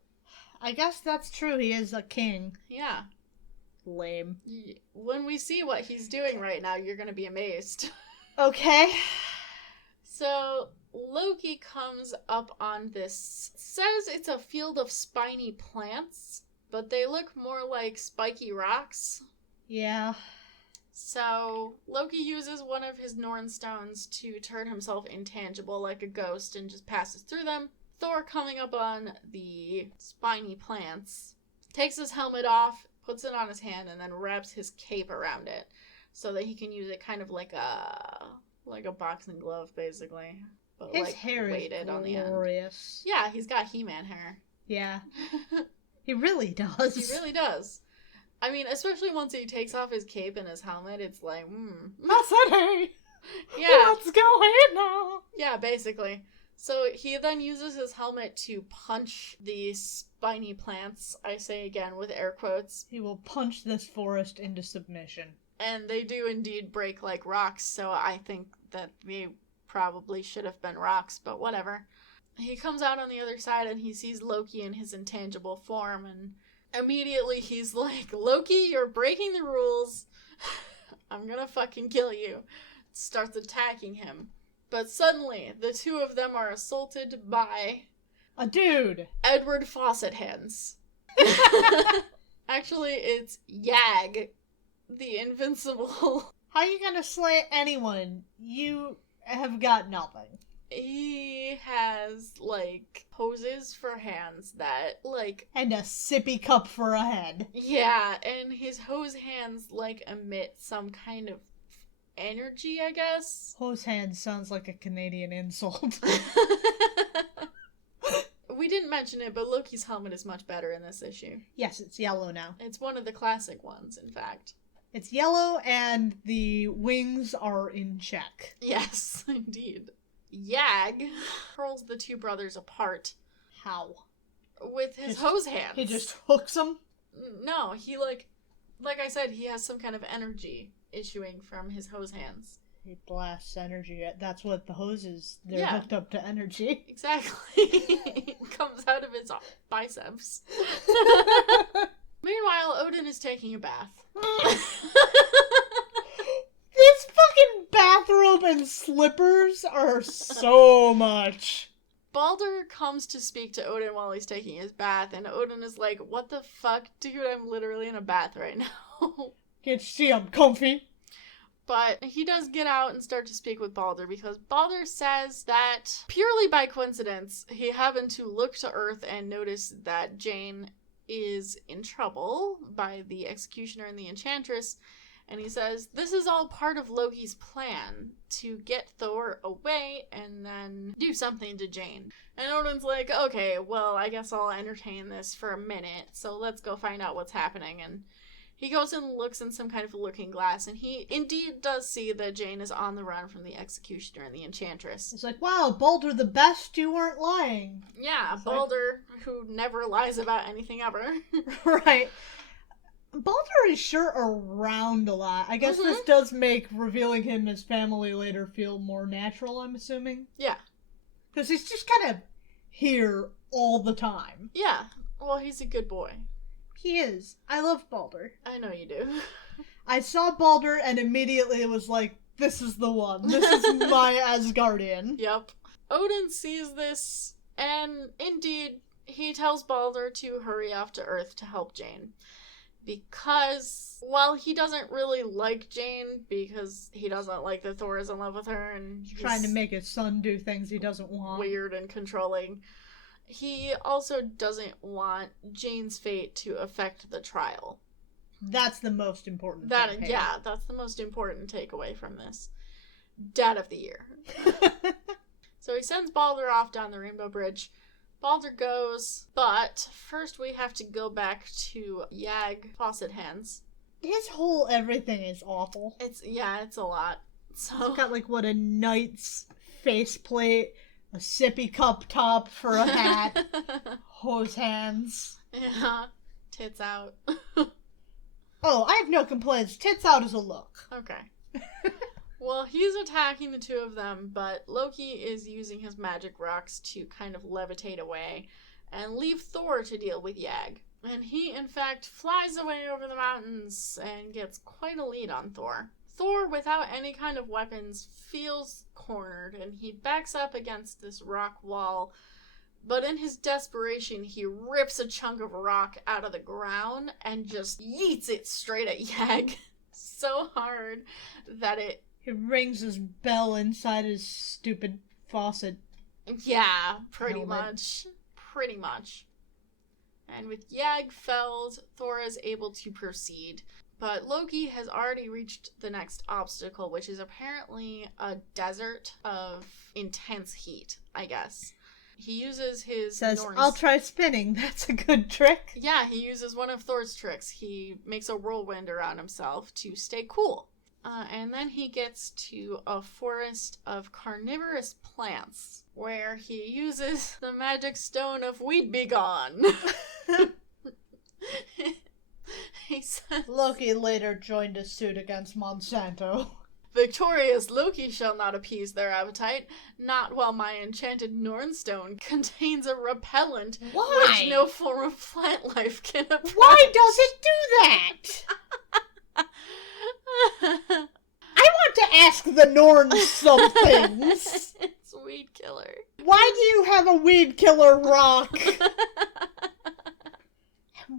I guess that's true. He is a king. Yeah. Lame. When we see what he's doing right now, you're gonna be amazed. Okay. So, Loki comes up on this, says it's a field of spiny plants, but they look more like spiky rocks. Yeah. So, Loki uses one of his Norn stones to turn himself intangible like a ghost and just passes through them. Thor, coming up on the spiny plants, takes his helmet off, puts it on his hand, and then wraps his cape around it so that he can use it kind of like a boxing glove, basically. But his hair weighted is on the end. glorious. Yeah, he's got He-Man hair. Yeah. He really does. He really does. I mean, especially once he takes off his cape and his helmet, it's like, Masare! Yeah. What's going on? Yeah, basically. So he then uses his helmet to punch these spiny plants, I say again with air quotes. He will punch this forest into submission. And they do indeed break like rocks, so I think that they probably should have been rocks, but whatever. He comes out on the other side and he sees Loki in his intangible form, and immediately he's like, Loki, you're breaking the rules. I'm gonna fucking kill you. Starts attacking him. But suddenly, the two of them are assaulted by... a dude! Edward Fawcett Hands. Actually, it's Yag, the invincible. How are you gonna slay anyone? You have got nothing. He has, like, hoses for hands that, like... and a sippy cup for a head. Yeah, and his hose hands, like, emit some kind of energy, I guess. Hose hands sounds like a Canadian insult. We didn't mention it, but Loki's helmet is much better in this issue. Yes, it's yellow now. It's one of the classic ones, in fact. It's yellow and the wings are in check. Yes, indeed. Yag hurls the two brothers apart. How? With his hose hands. He just hooks them? No, he, like I said, he has some kind of energy issuing from his hose hands. He blasts energy. That's what the hose is. They're Yeah. hooked up to energy. Exactly. It comes out of his biceps. Meanwhile, Odin is taking a bath. This fucking bathrobe and slippers are so much. Balder comes to speak to Odin while he's taking his bath, and Odin is like, what the fuck, dude, I'm literally in a bath right now. Can't you see I'm comfy? But he does get out and start to speak with Balder, because Balder says that, purely by coincidence, he happened to look to Earth and notice that Jane is in trouble by the Executioner and the Enchantress, and he says, this is all part of Loki's plan to get Thor away and then do something to Jane. And Odin's like, okay, well, I guess I'll entertain this for a minute, so let's go find out what's happening. And he goes and looks in some kind of looking glass, and he indeed does see that Jane is on the run from the Executioner and the Enchantress. It's like, wow, Balder the best, you weren't lying. Yeah, It's Balder, who never lies about anything ever. Right. Balder is sure around a lot. I guess this does make revealing him as family later feel more natural, I'm assuming. Yeah. Because he's just kind of here all the time. Yeah. Well, he's a good boy. He is. I love Balder. I know you do. I saw Balder and immediately it was like, this is the one. This is my Asgardian. Yep. Odin sees this, and indeed, he tells Balder to hurry off to Earth to help Jane. because, well, he doesn't really like Jane because he doesn't like that Thor is in love with her and he's trying to make his son do things he doesn't want. Weird and controlling. He also doesn't want Jane's fate to affect the trial. That's the most important thing. Yeah, that's the most important takeaway from this. Dad of the year. So he sends Balder off down the Rainbow Bridge. Balder goes, but first we have to go back to Yag Faucet Hands. His whole everything is awful. It's a lot. So he's got a knight's faceplate, a sippy cup top for a hat, hose hands. Yeah, tits out. Oh, I have no complaints. Tits out is a look. Okay. Well, he's attacking the two of them, but Loki is using his magic rocks to kind of levitate away and leave Thor to deal with Yag. And he, in fact, flies away over the mountains and gets quite a lead on Thor. Thor, without any kind of weapons, feels cornered, and he backs up against this rock wall. But in his desperation, he rips a chunk of rock out of the ground and just yeets it straight at Yag so hard that it rings his bell inside his stupid faucet. Yeah, pretty much. Pretty much. And with Yag felled, Thor is able to proceed. But Loki has already reached the next obstacle, which is apparently a desert of intense heat, I guess. He uses his... Says, I'll try spinning. That's a good trick. Yeah, he uses one of Thor's tricks. He makes a whirlwind around himself to stay cool. And then he gets to a forest of carnivorous plants, where he uses the magic stone of Weed Be Gone. He says, Loki later joined a suit against Monsanto. Victorious Loki shall not appease their appetite, not while my enchanted Nornstone contains a repellent which no form of plant life can oppress. Why does it do that? I want to ask the Norns some things. It's weed killer. Why do you have a weed killer rock?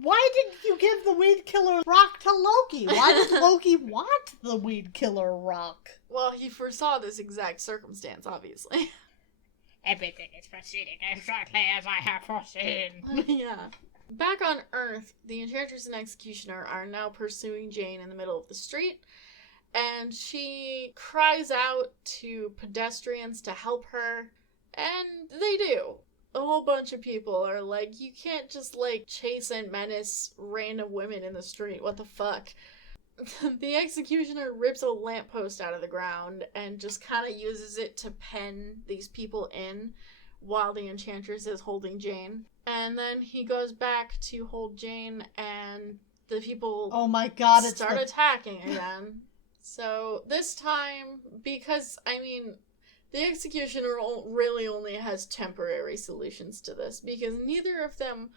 Why did you give the weed killer rock to Loki? Why did Loki want the weed killer rock? Well, he foresaw this exact circumstance, obviously. Everything is proceeding exactly as I have foreseen. Yeah. Back on Earth, the Enchantress and Executioner are now pursuing Jane in the middle of the street, and she cries out to pedestrians to help her, and they do. A whole bunch of people are like, you can't just, chase and menace random women in the street. What the fuck? The Executioner rips a lamppost out of the ground and just kind of uses it to pen these people in while the Enchantress is holding Jane. And then he goes back to hold Jane, and the people start attacking again. So this time, because, the Executioner really only has temporary solutions to this, because neither of them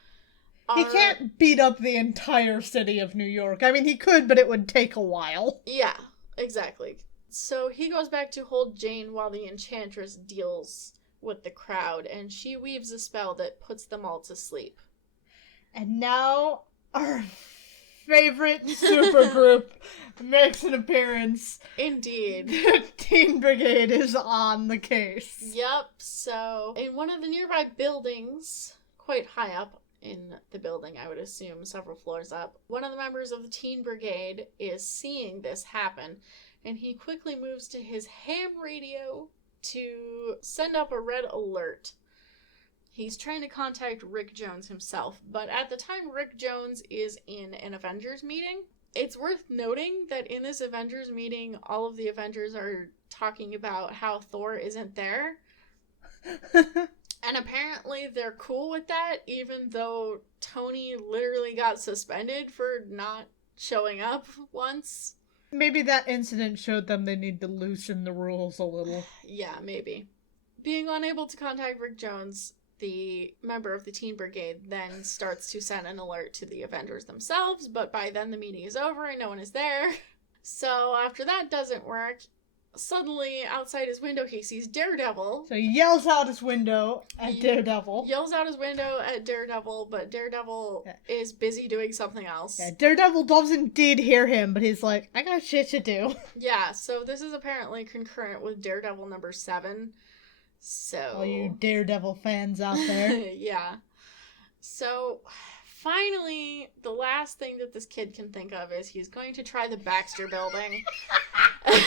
are... He can't beat up the entire city of New York. He could, but it would take a while. Yeah, exactly. So he goes back to hold Jane while the Enchantress deals with the crowd, and she weaves a spell that puts them all to sleep. And now our favorite supergroup makes an appearance. Indeed. The Teen Brigade is on the case. Yep, so in one of the nearby buildings, quite high up in the building, I would assume, several floors up, one of the members of the Teen Brigade is seeing this happen, and he quickly moves to his ham radio to send up a red alert. He's trying to contact Rick Jones himself, but at the time Rick Jones is in an Avengers meeting. It's worth noting that in this Avengers meeting, all of the Avengers are talking about how Thor isn't there. And apparently they're cool with that, even though Tony literally got suspended for not showing up once. Maybe that incident showed them they need to loosen the rules a little. Yeah, maybe. Being unable to contact Rick Jones, the member of the Teen Brigade then starts to send an alert to the Avengers themselves, but by then the meeting is over and no one is there. So after that doesn't work, Suddenly, outside his window, he sees Daredevil. So he yells out his window at Daredevil. Yells out his window at Daredevil, but Daredevil is busy doing something else. Yeah, Daredevil does indeed hear him, but he's like, I got shit to do. Yeah, so this is apparently concurrent with Daredevil number 7. So... all you Daredevil fans out there. Yeah. So... finally, the last thing that this kid can think of is he's going to try the Baxter Building. And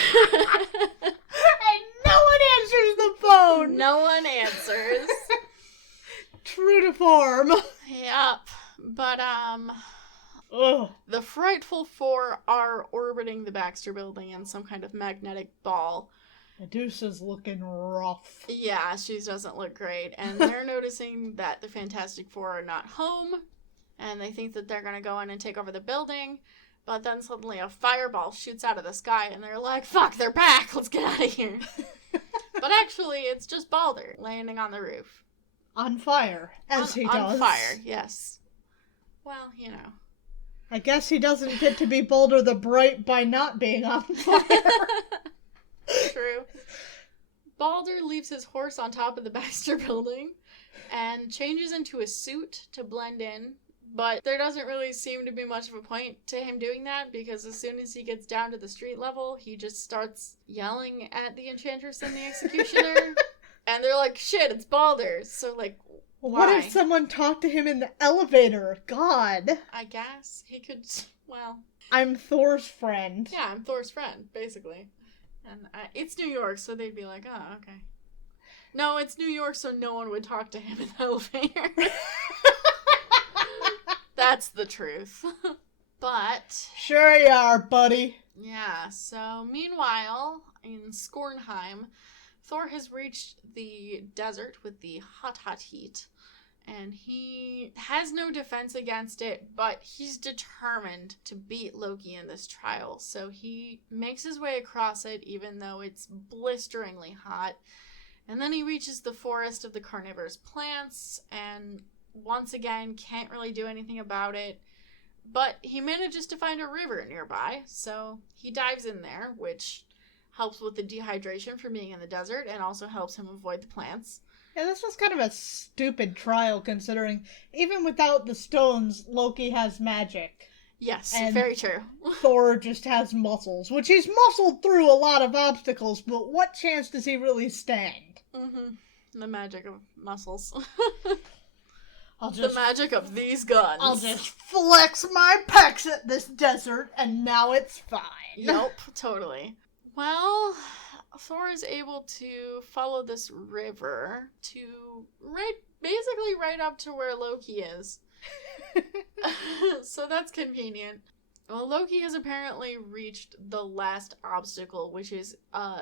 no one answers the phone! No one answers. True to form. Yep. But, Ugh. the Frightful Four are orbiting the Baxter Building in some kind of magnetic ball. Medusa's looking rough. Yeah, she doesn't look great. And they're noticing that the Fantastic Four are not home. And they think that they're going to go in and take over the building. But then suddenly a fireball shoots out of the sky. And they're like, fuck, they're back. Let's get out of here. But actually, it's just Balder landing on the roof. On fire, as he does. On fire, yes. Well, you know. I guess he doesn't get to be Balder the Bright by not being on fire. True. Balder leaves his horse on top of the Baxter Building and changes into a suit to blend in. But there doesn't really seem to be much of a point to him doing that, because as soon as he gets down to the street level, he just starts yelling at the Enchantress and the Executioner. And they're like, shit, it's Balder. So, like, why? What if someone talked to him in the elevator? God. I guess he could, well... I'm Thor's friend. Yeah, I'm Thor's friend, basically. And it's New York, so they'd be like, oh, okay. No, it's New York, so no one would talk to him in the elevator. That's the truth. But... sure you are, buddy. yeah, so meanwhile, in Skornheim, Thor has reached the desert with the hot, hot heat. And he has no defense against it, but he's determined to beat Loki in this trial. So he makes his way across it, even though it's blisteringly hot. And then he reaches the forest of the carnivorous plants, and once again can't really do anything about it. But he manages to find a river nearby, so he dives in there, which helps with the dehydration from being in the desert, and also helps him avoid the plants. Yeah, this was kind of a stupid trial, considering even without the stones, Loki has magic. Yes, and very true. Thor just has muscles, which he's muscled through a lot of obstacles, but what chance does he really stand? Mm-hmm. The magic of muscles. The magic of these guns. I'll just flex my pecs at this desert, and now it's fine. Nope, totally. Well, Thor is able to follow this river to basically right up to where Loki is. So that's convenient. Well, Loki has apparently reached the last obstacle, which is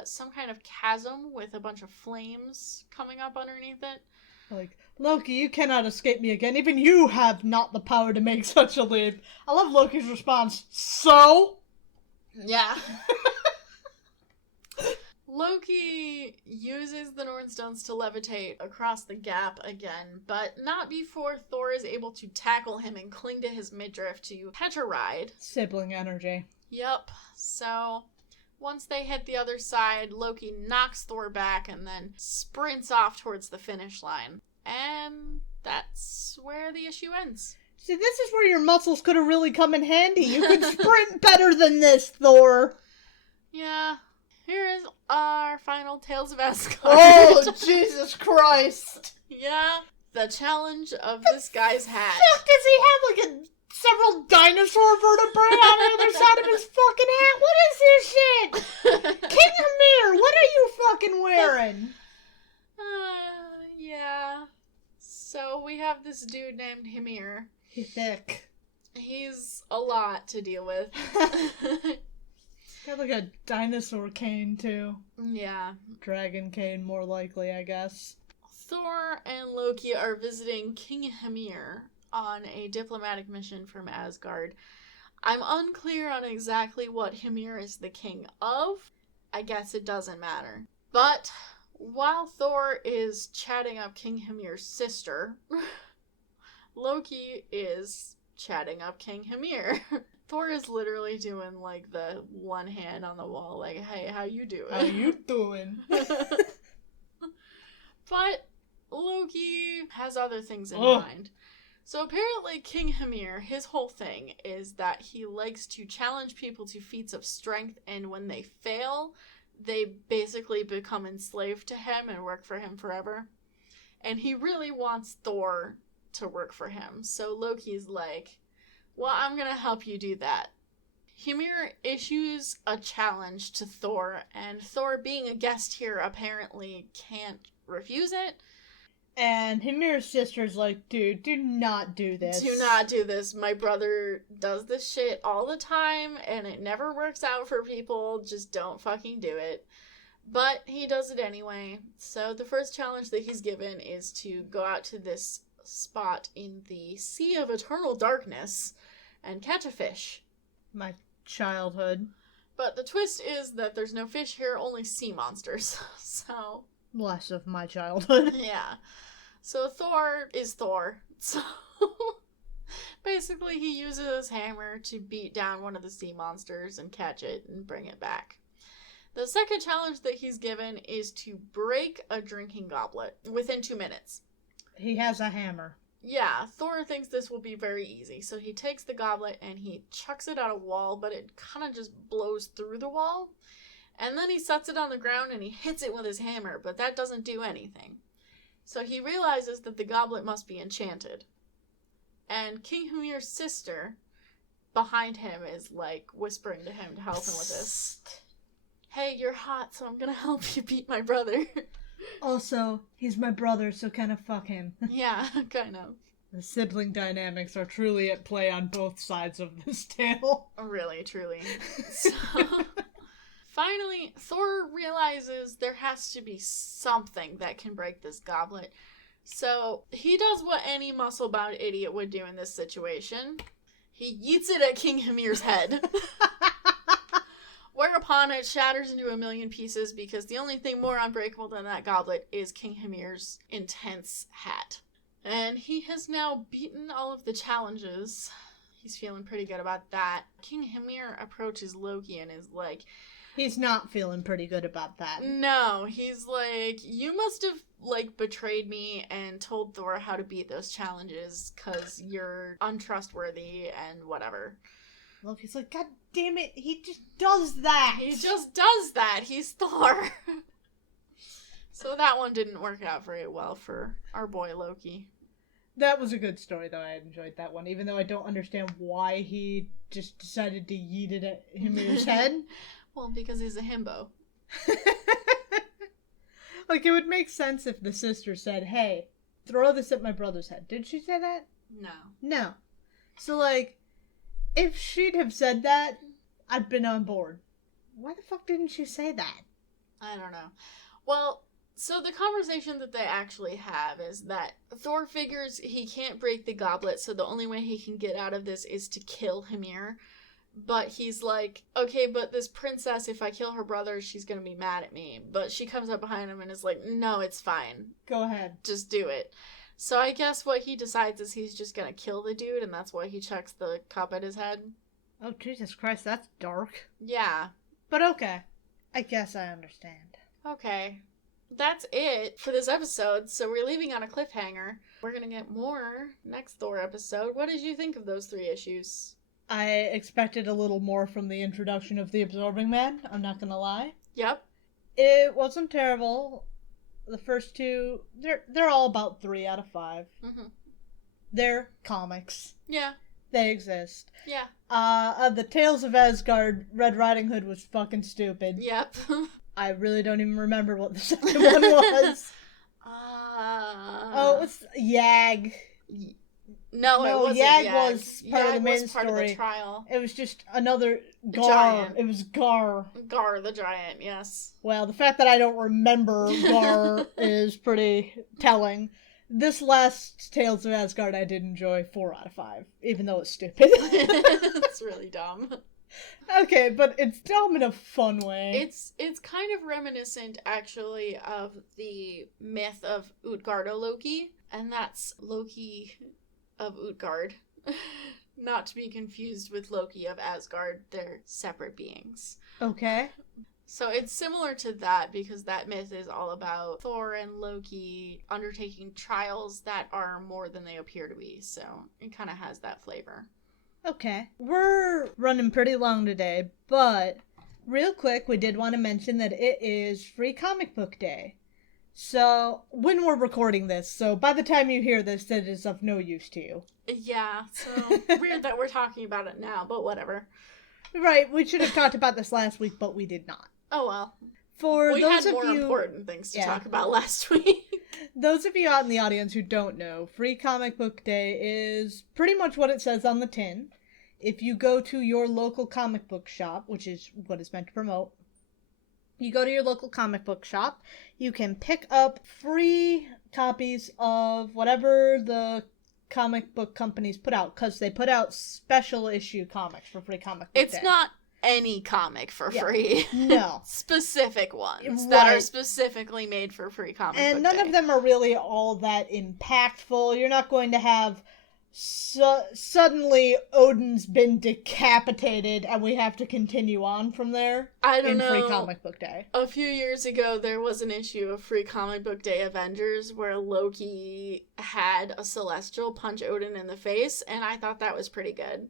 some kind of chasm with a bunch of flames coming up underneath it. Like, Loki, you cannot escape me again. Even you have not the power to make such a leap. I love Loki's response. So? Yeah. Loki uses the Nornstones to levitate across the gap again, but not before Thor is able to tackle him and cling to his midriff to catch a ride. Sibling energy. Yep. So, once they hit the other side, Loki knocks Thor back and then sprints off towards the finish line. And that's where the issue ends. See, this is where your muscles could have really come in handy. You could sprint better than this, Thor. Yeah. Here is our final Tales of Asgard. Oh, Jesus Christ. Yeah. The challenge of this guy's hat. Fuck, does he have like several dinosaur vertebrae on the other side of his fucking hat? What is this shit? King Hamir, what are you fucking wearing? Yeah. So we have this dude named Hamir. He's thick. He's a lot to deal with. Got like a dinosaur cane too. Yeah. Dragon cane, more likely, I guess. Thor and Loki are visiting King Hamir on a diplomatic mission from Asgard. I'm unclear on exactly what Hamir is the king of. I guess it doesn't matter. But while Thor is chatting up King Hamir's sister, Loki is chatting up King Hamir. Thor is literally doing, like, the one hand on the wall, like, hey, how you doing? How you doing? But Loki has other things in mind. So apparently King Hymir, his whole thing is that he likes to challenge people to feats of strength, and when they fail, they basically become enslaved to him and work for him forever. And he really wants Thor to work for him. So Loki's like, well, I'm going to help you do that. Hymir issues a challenge to Thor, and Thor, being a guest here, apparently can't refuse it. And Hymir's sister's like, dude, do not do this. Do not do this. My brother does this shit all the time, and it never works out for people. Just don't fucking do it. But he does it anyway. So the first challenge that he's given is to go out to this spot in the Sea of Eternal Darkness and catch a fish. My childhood. But the twist is that there's no fish here, only sea monsters. So... less of my childhood. Yeah. So Thor is Thor. So basically he uses his hammer to beat down one of the sea monsters and catch it and bring it back. The second challenge that he's given is to break a drinking goblet within 2 minutes. He has a hammer. Yeah, Thor thinks this will be very easy. So he takes the goblet and he chucks it at a wall, but it kind of just blows through the wall. And then he sets it on the ground and he hits it with his hammer, but that doesn't do anything. So he realizes that the goblet must be enchanted. And King Hymir's sister, behind him, is like whispering to him to help him with this. Hey, you're hot, so I'm gonna help you beat my brother. Also, he's my brother, so kind of fuck him. Yeah, kind of. The sibling dynamics are truly at play on both sides of this tale. Really, truly. So... finally, Thor realizes there has to be something that can break this goblet. So he does what any muscle-bound idiot would do in this situation. He yeets it at King Hymir's head. Whereupon it shatters into a million pieces because the only thing more unbreakable than that goblet is King Hymir's intense hat. And he has now beaten all of the challenges. He's feeling pretty good about that. King Hymir approaches Loki and is like... he's not feeling pretty good about that. No, he's like, you must have, like, betrayed me and told Thor how to beat those challenges because you're untrustworthy and whatever. Loki's like, God damn it, he just does that! He just does that! He's Thor! So that one didn't work out very well for our boy Loki. That was a good story, though. I enjoyed that one, even though I don't understand why he just decided to yeet it at Hymir's head. Well, because he's a himbo. Like, it would make sense if the sister said, hey, throw this at my brother's head. Did she say that? No. No. So, like, if she'd have said that, I'd been on board. Why the fuck didn't she say that? I don't know. Well, so the conversation that they actually have is that Thor figures he can't break the goblet, so the only way he can get out of this is to kill Hymir. But he's like, okay, but this princess, if I kill her brother, she's gonna be mad at me. But she comes up behind him and is like, no, it's fine. Go ahead. Just do it. So I guess what he decides is he's just gonna kill the dude, and that's why he chucks the cup at his head. Oh, Jesus Christ, that's dark. Yeah. But okay. I guess I understand. Okay. That's it for this episode, so we're leaving on a cliffhanger. We're gonna get more next Thor episode. What did you think of those 3 issues? I expected a little more from the introduction of the Absorbing Man, I'm not gonna lie. Yep. It wasn't terrible. The first 2, they're all about 3 out of 5. Mm-hmm. They're comics. Yeah. They exist. Yeah. The Tales of Asgard, Red Riding Hood was fucking stupid. Yep. I really don't even remember what the second one was. Oh, it was Yag. No, it wasn't Yag was part of the main was part story. of the trial. It was just another Gar. Giant. It was Gar. Gar the giant, yes. Well, the fact that I don't remember Gar is pretty telling. This last Tales of Asgard I did enjoy 4 out of 5, even though it's stupid. It's really dumb. Okay, but it's dumb in a fun way. It's kind of reminiscent, actually, of the myth of Utgarda Loki, and that's Loki of Utgard. Not to be confused with Loki of Asgard. They're separate beings. Okay. So it's similar to that because that myth is all about Thor and Loki undertaking trials that are more than they appear to be. So it kind of has that flavor. Okay. We're running pretty long today, but real quick, we did want to mention that it is Free Comic Book Day. So, when we're recording this, so by the time you hear this, it is of no use to you. Yeah, so weird that we're talking about it now, but whatever. Right, we should have talked about this last week, but we did not. Oh well. For we those had of more you, important things to talk about last week. Those of you out in the audience who don't know, Free Comic Book Day is pretty much what it says on the tin. If you go to your local comic book shop, which is what it's meant to promote, you go to your local comic book shop, you can pick up free copies of whatever the comic book companies put out, because they put out special issue comics for Free Comic Book Day. It's not any comic for free. No. Specific ones that are specifically made for Free Comic Book Day. And none of them are really all that impactful. You're not going to have suddenly Odin's been decapitated and we have to continue on from there. I don't know. Free Comic Book Day. A few years ago, there was an issue of Free Comic Book Day Avengers where Loki had a Celestial punch Odin in the face, and I thought that was pretty good.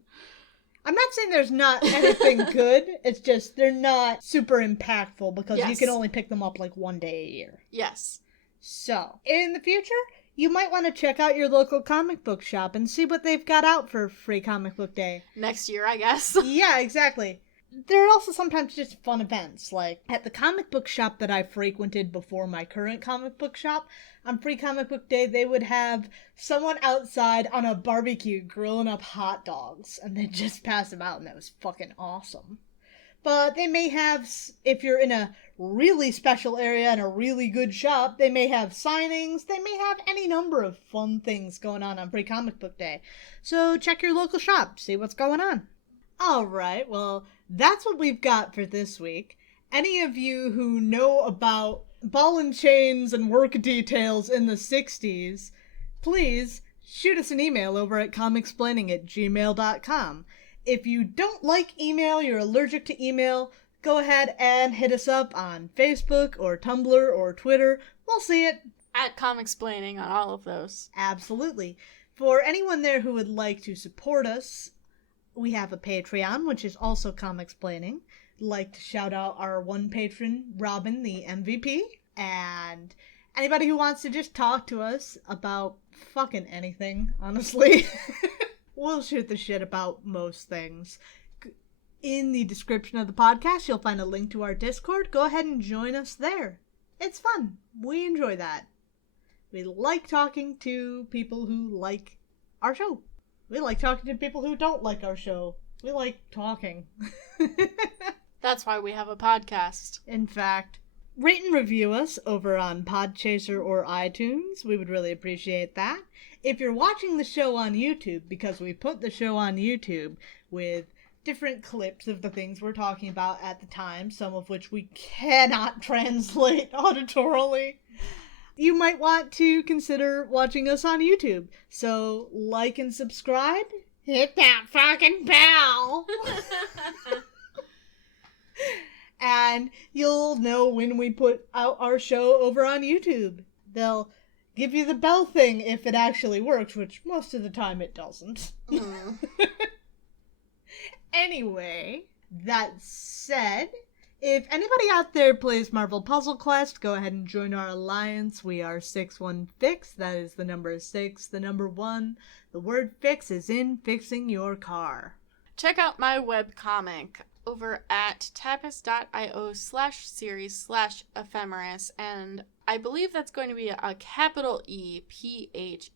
I'm not saying there's not anything good. It's just they're not super impactful because you can only pick them up like one day a year. Yes. So, in the future, you might want to check out your local comic book shop and see what they've got out for Free Comic Book Day. Next year, I guess. Yeah, exactly. There are also sometimes just fun events, like at the comic book shop that I frequented before my current comic book shop, on Free Comic Book Day, they would have someone outside on a barbecue grilling up hot dogs, and they'd just pass them out, and that was fucking awesome. But they may have, if you're in a really special area and a really good shop, they may have signings, they may have any number of fun things going on Free Comic Book Day. So check your local shop, see what's going on. Alright, well, that's what we've got for this week. Any of you who know about ball and chains and work details in the 60s, please shoot us an email over at comicsplaining@gmail.com. If you don't like email, you're allergic to email, go ahead and hit us up on Facebook or Tumblr or Twitter. We'll see it. At Comicsplaining on all of those. Absolutely. For anyone there who would like to support us, we have a Patreon, which is also Comicsplaining. I'd like to shout out our one patron, Robin, the MVP, and anybody who wants to just talk to us about fucking anything, honestly. We'll shoot the shit about most things. In the description of the podcast, you'll find a link to our Discord. Go ahead and join us there. It's fun. We enjoy that. We like talking to people who like our show. We like talking to people who don't like our show. We like talking. That's why we have a podcast. In fact, rate and review us over on Podchaser or iTunes. We would really appreciate that. If you're watching the show on YouTube, because we put the show on YouTube with different clips of the things we're talking about at the time, some of which we cannot translate auditorily, you might want to consider watching us on YouTube. So, like and subscribe. Hit that fucking bell! And you'll know when we put out our show over on YouTube. They'll give you the bell thing if it actually works, which most of the time it doesn't. Anyway, that said, if anybody out there plays Marvel Puzzle Quest, go ahead and join our alliance. We are 61Fix. That is the number 6, the number 1. The word fix is in fixing your car. Check out my webcomic over at tapest.io/series/ephemeris, and I believe that's going to be a capital EPHEMERIS.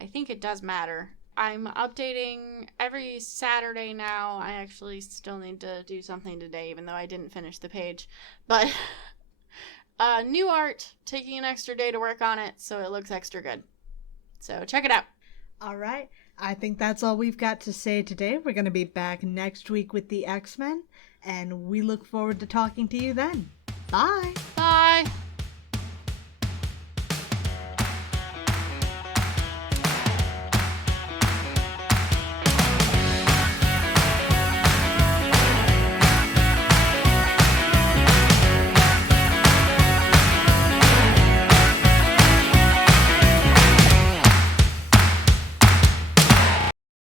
I think it does matter. I'm updating every Saturday now. I actually still need to do something today, even though I didn't finish the page. But new art, taking an extra day to work on it, so it looks extra good. So check it out. All right. I think that's all we've got to say today. We're going to be back next week with the X-Men, and we look forward to talking to you then. Bye. Bye.